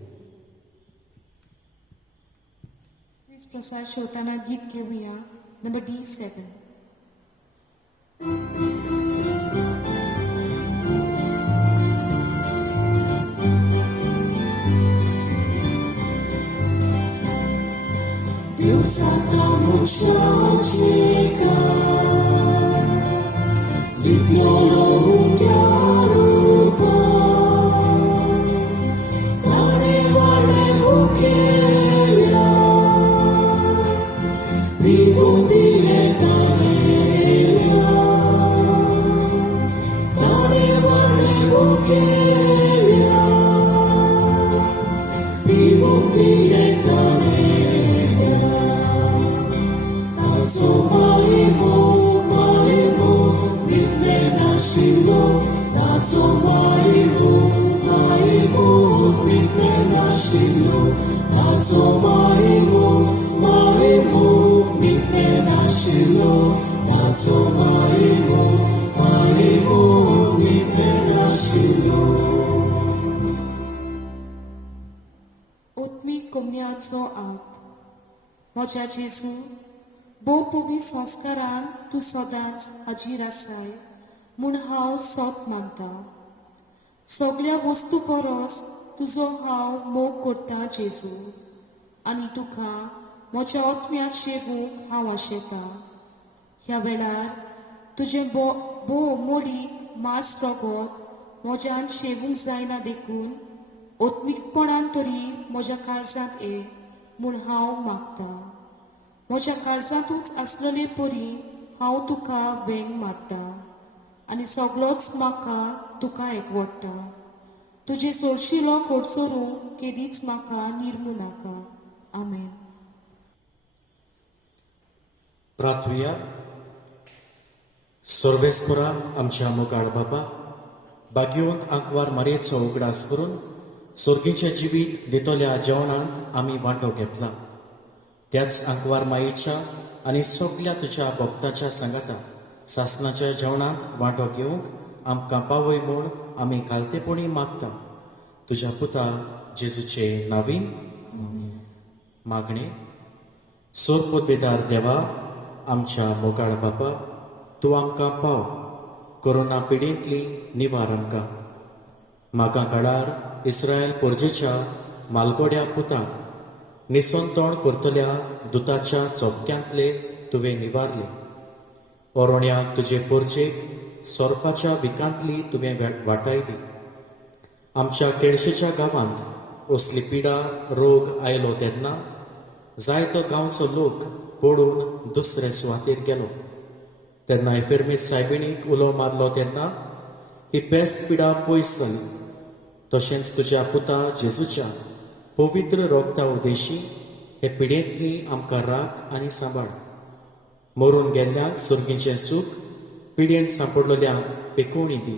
प्लीज प्रसाद शेवताना गीत घेवया. Number D7. Diosata mushashika Libyolo undiarupa Tane vale mukelia Vivundile tanelia Tane vale mukelia Vivundile tanelia So maimu, mitne nashilo. That's so maimu, mitne nashilo. That's so maimu, mitne nashilo. That's so maimu, mitne nashilo. ओतमी कोमयाचो आग. म्हज्या जेजू, भोव पवी संस्कारान तूं सदांच हाजीर आसाय म्हूण हांव सोत मानता. सगळ्या वस्तू परस तुजो हांव मोग करता जेजू आनी तुका म्हज्या ओतम्यात शेगूंक हांव आशेता. ह्या वेळार तुजें भोव मोडीक मास रगत म्हज्यान शेवूंक जायना देखून ओतमीकपणान तरी म्हज्या काळजांत ये म्हूण हांव मागता. म्हज्या काळजांतूच आसलेले परी हांव तुका वेंग मारता आनी सगळोच म्हाका तुका एकवडटा. तुजे सोडशिलो कोडसोरूंक केदीच म्हाका निर्मू नाका. आमेन. प्रार्थुया. सर्वेस्परा आमच्या मोगाळ बाबा, बागयोंत आंकवार मारयेचो उगडास करून सर्गीचें जिवीत दितोल्या जेवणांत आमी वांटो घेतला. त्याच आंकवार मायेच्या आनी सगळ्या तुज्या भक्तांच्या सांगाता सासणाच्या जेवणांत वांटो घेवंक आमकां पावय म्हूण आमी घालतेपणी मागता. तुज्या पुता जेजूचे नांवीन मागणे. सोरपोतबेदार देवा, आमच्या मोगाळ बाबा, तूं आमकां पाव. कोरोना पिडेंतली निवार आमकां. मागा काळार इस्रायल पोरजेच्या मालगोड्या पुतांक निसोन तोंड करतल्या दुताच्या चोपक्यांतले तुवें निवारले. ओरोण्याक तुजे पोरजेक सोरपाच्या विकांतली तुवें वाटायली. आमच्या केळशेच्या गांवांत असली पिडा रोग आयलो तेन्ना जायतो गांवचो लोक पडून दुसरे सुवातेर गेलो तेन्ना एफेर्मीस सायबिणीक उलो मारलो तेन्ना ही पेस्त पिडा पयस जाली. तशेंच तुज्या पुता जेजूच्या पवित्र रोगता उदेशी हे पिडेंतली आमकां राख आनी सांबाळ. मरून गेल्ल्यांक सुर्गीचें सूख, पिडेंत सांपडलेल्यांक पेकोवणी दी.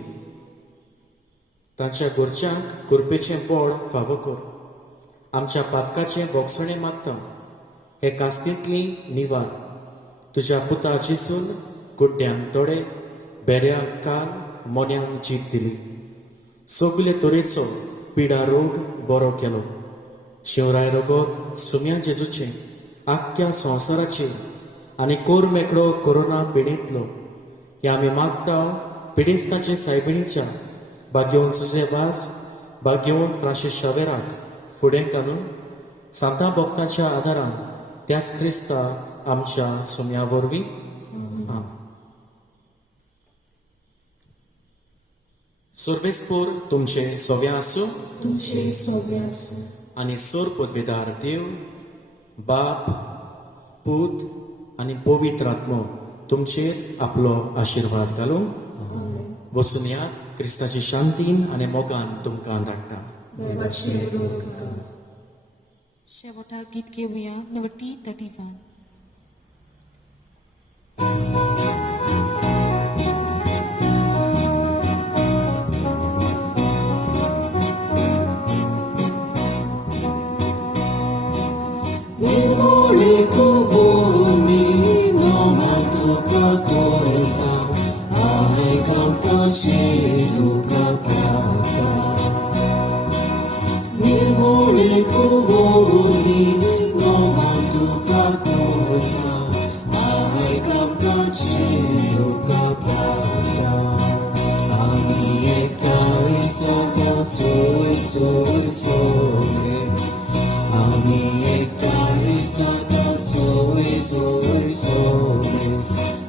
तांच्या घरच्यांक कृपेचें बोळ फावो कर. आमच्या पातकाचें बोगसणें मागता हे कास्तींतली निवार. तुज्या पुता जिसून गुड्ड्यांक दोळे, बेऱ्यांक कान, मोन्यांक जीब दिली. सगले तरेचो पिडा रोग बरो केलो. शिवराय रगत सुम्या जेजूचें आख्ख्या संवसाराचेर आनी कोर मेकळो कोरोना पिडेंतलो हे आमी मागता पिडेस्ताचे सायबिणीच्या भाग्यवन सुसेवास भाग्यवन फ्रांसीस शावेराक फुडें घालून सांता भक्तांच्या आदारान त्याच क्रिस्ता आमच्या सुम्या वरवीं सर्वेस्पोर तुमचे सोव्या आसूं तुमचे सोबे आसूं. आनी सोर पदवेदार देव बाप पूत आनी पवित्र आत्मो तुमचेर आपलो आशिर्वाद घालूं. वचून यात क्रिस्ताची शांतीन आनी मोगान तुमकां धाडटा. शेवटाक गीत घेवया नंबर T31.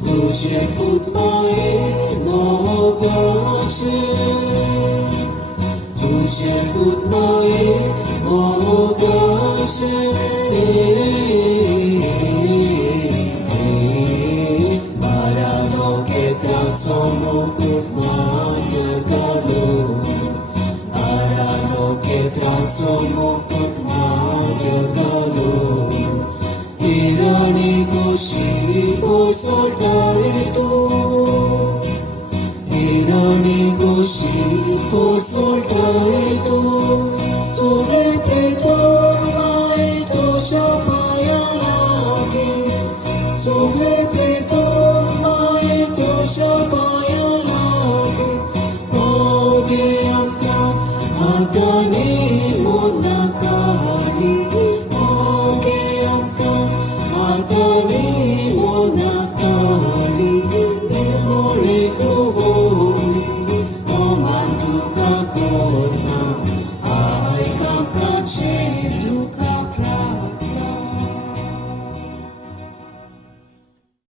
तुझे पुत मोये मोगाचे, तुझे पुत मोये मोगाचे, Marano che transformo per mare galo, Marano che transformo per mare galo, ironico si puoi soltare tu, ironico si puoi soltare tu, sole tre tornai tu sciopaianaki, sole tre tornai tu sciopaianaki.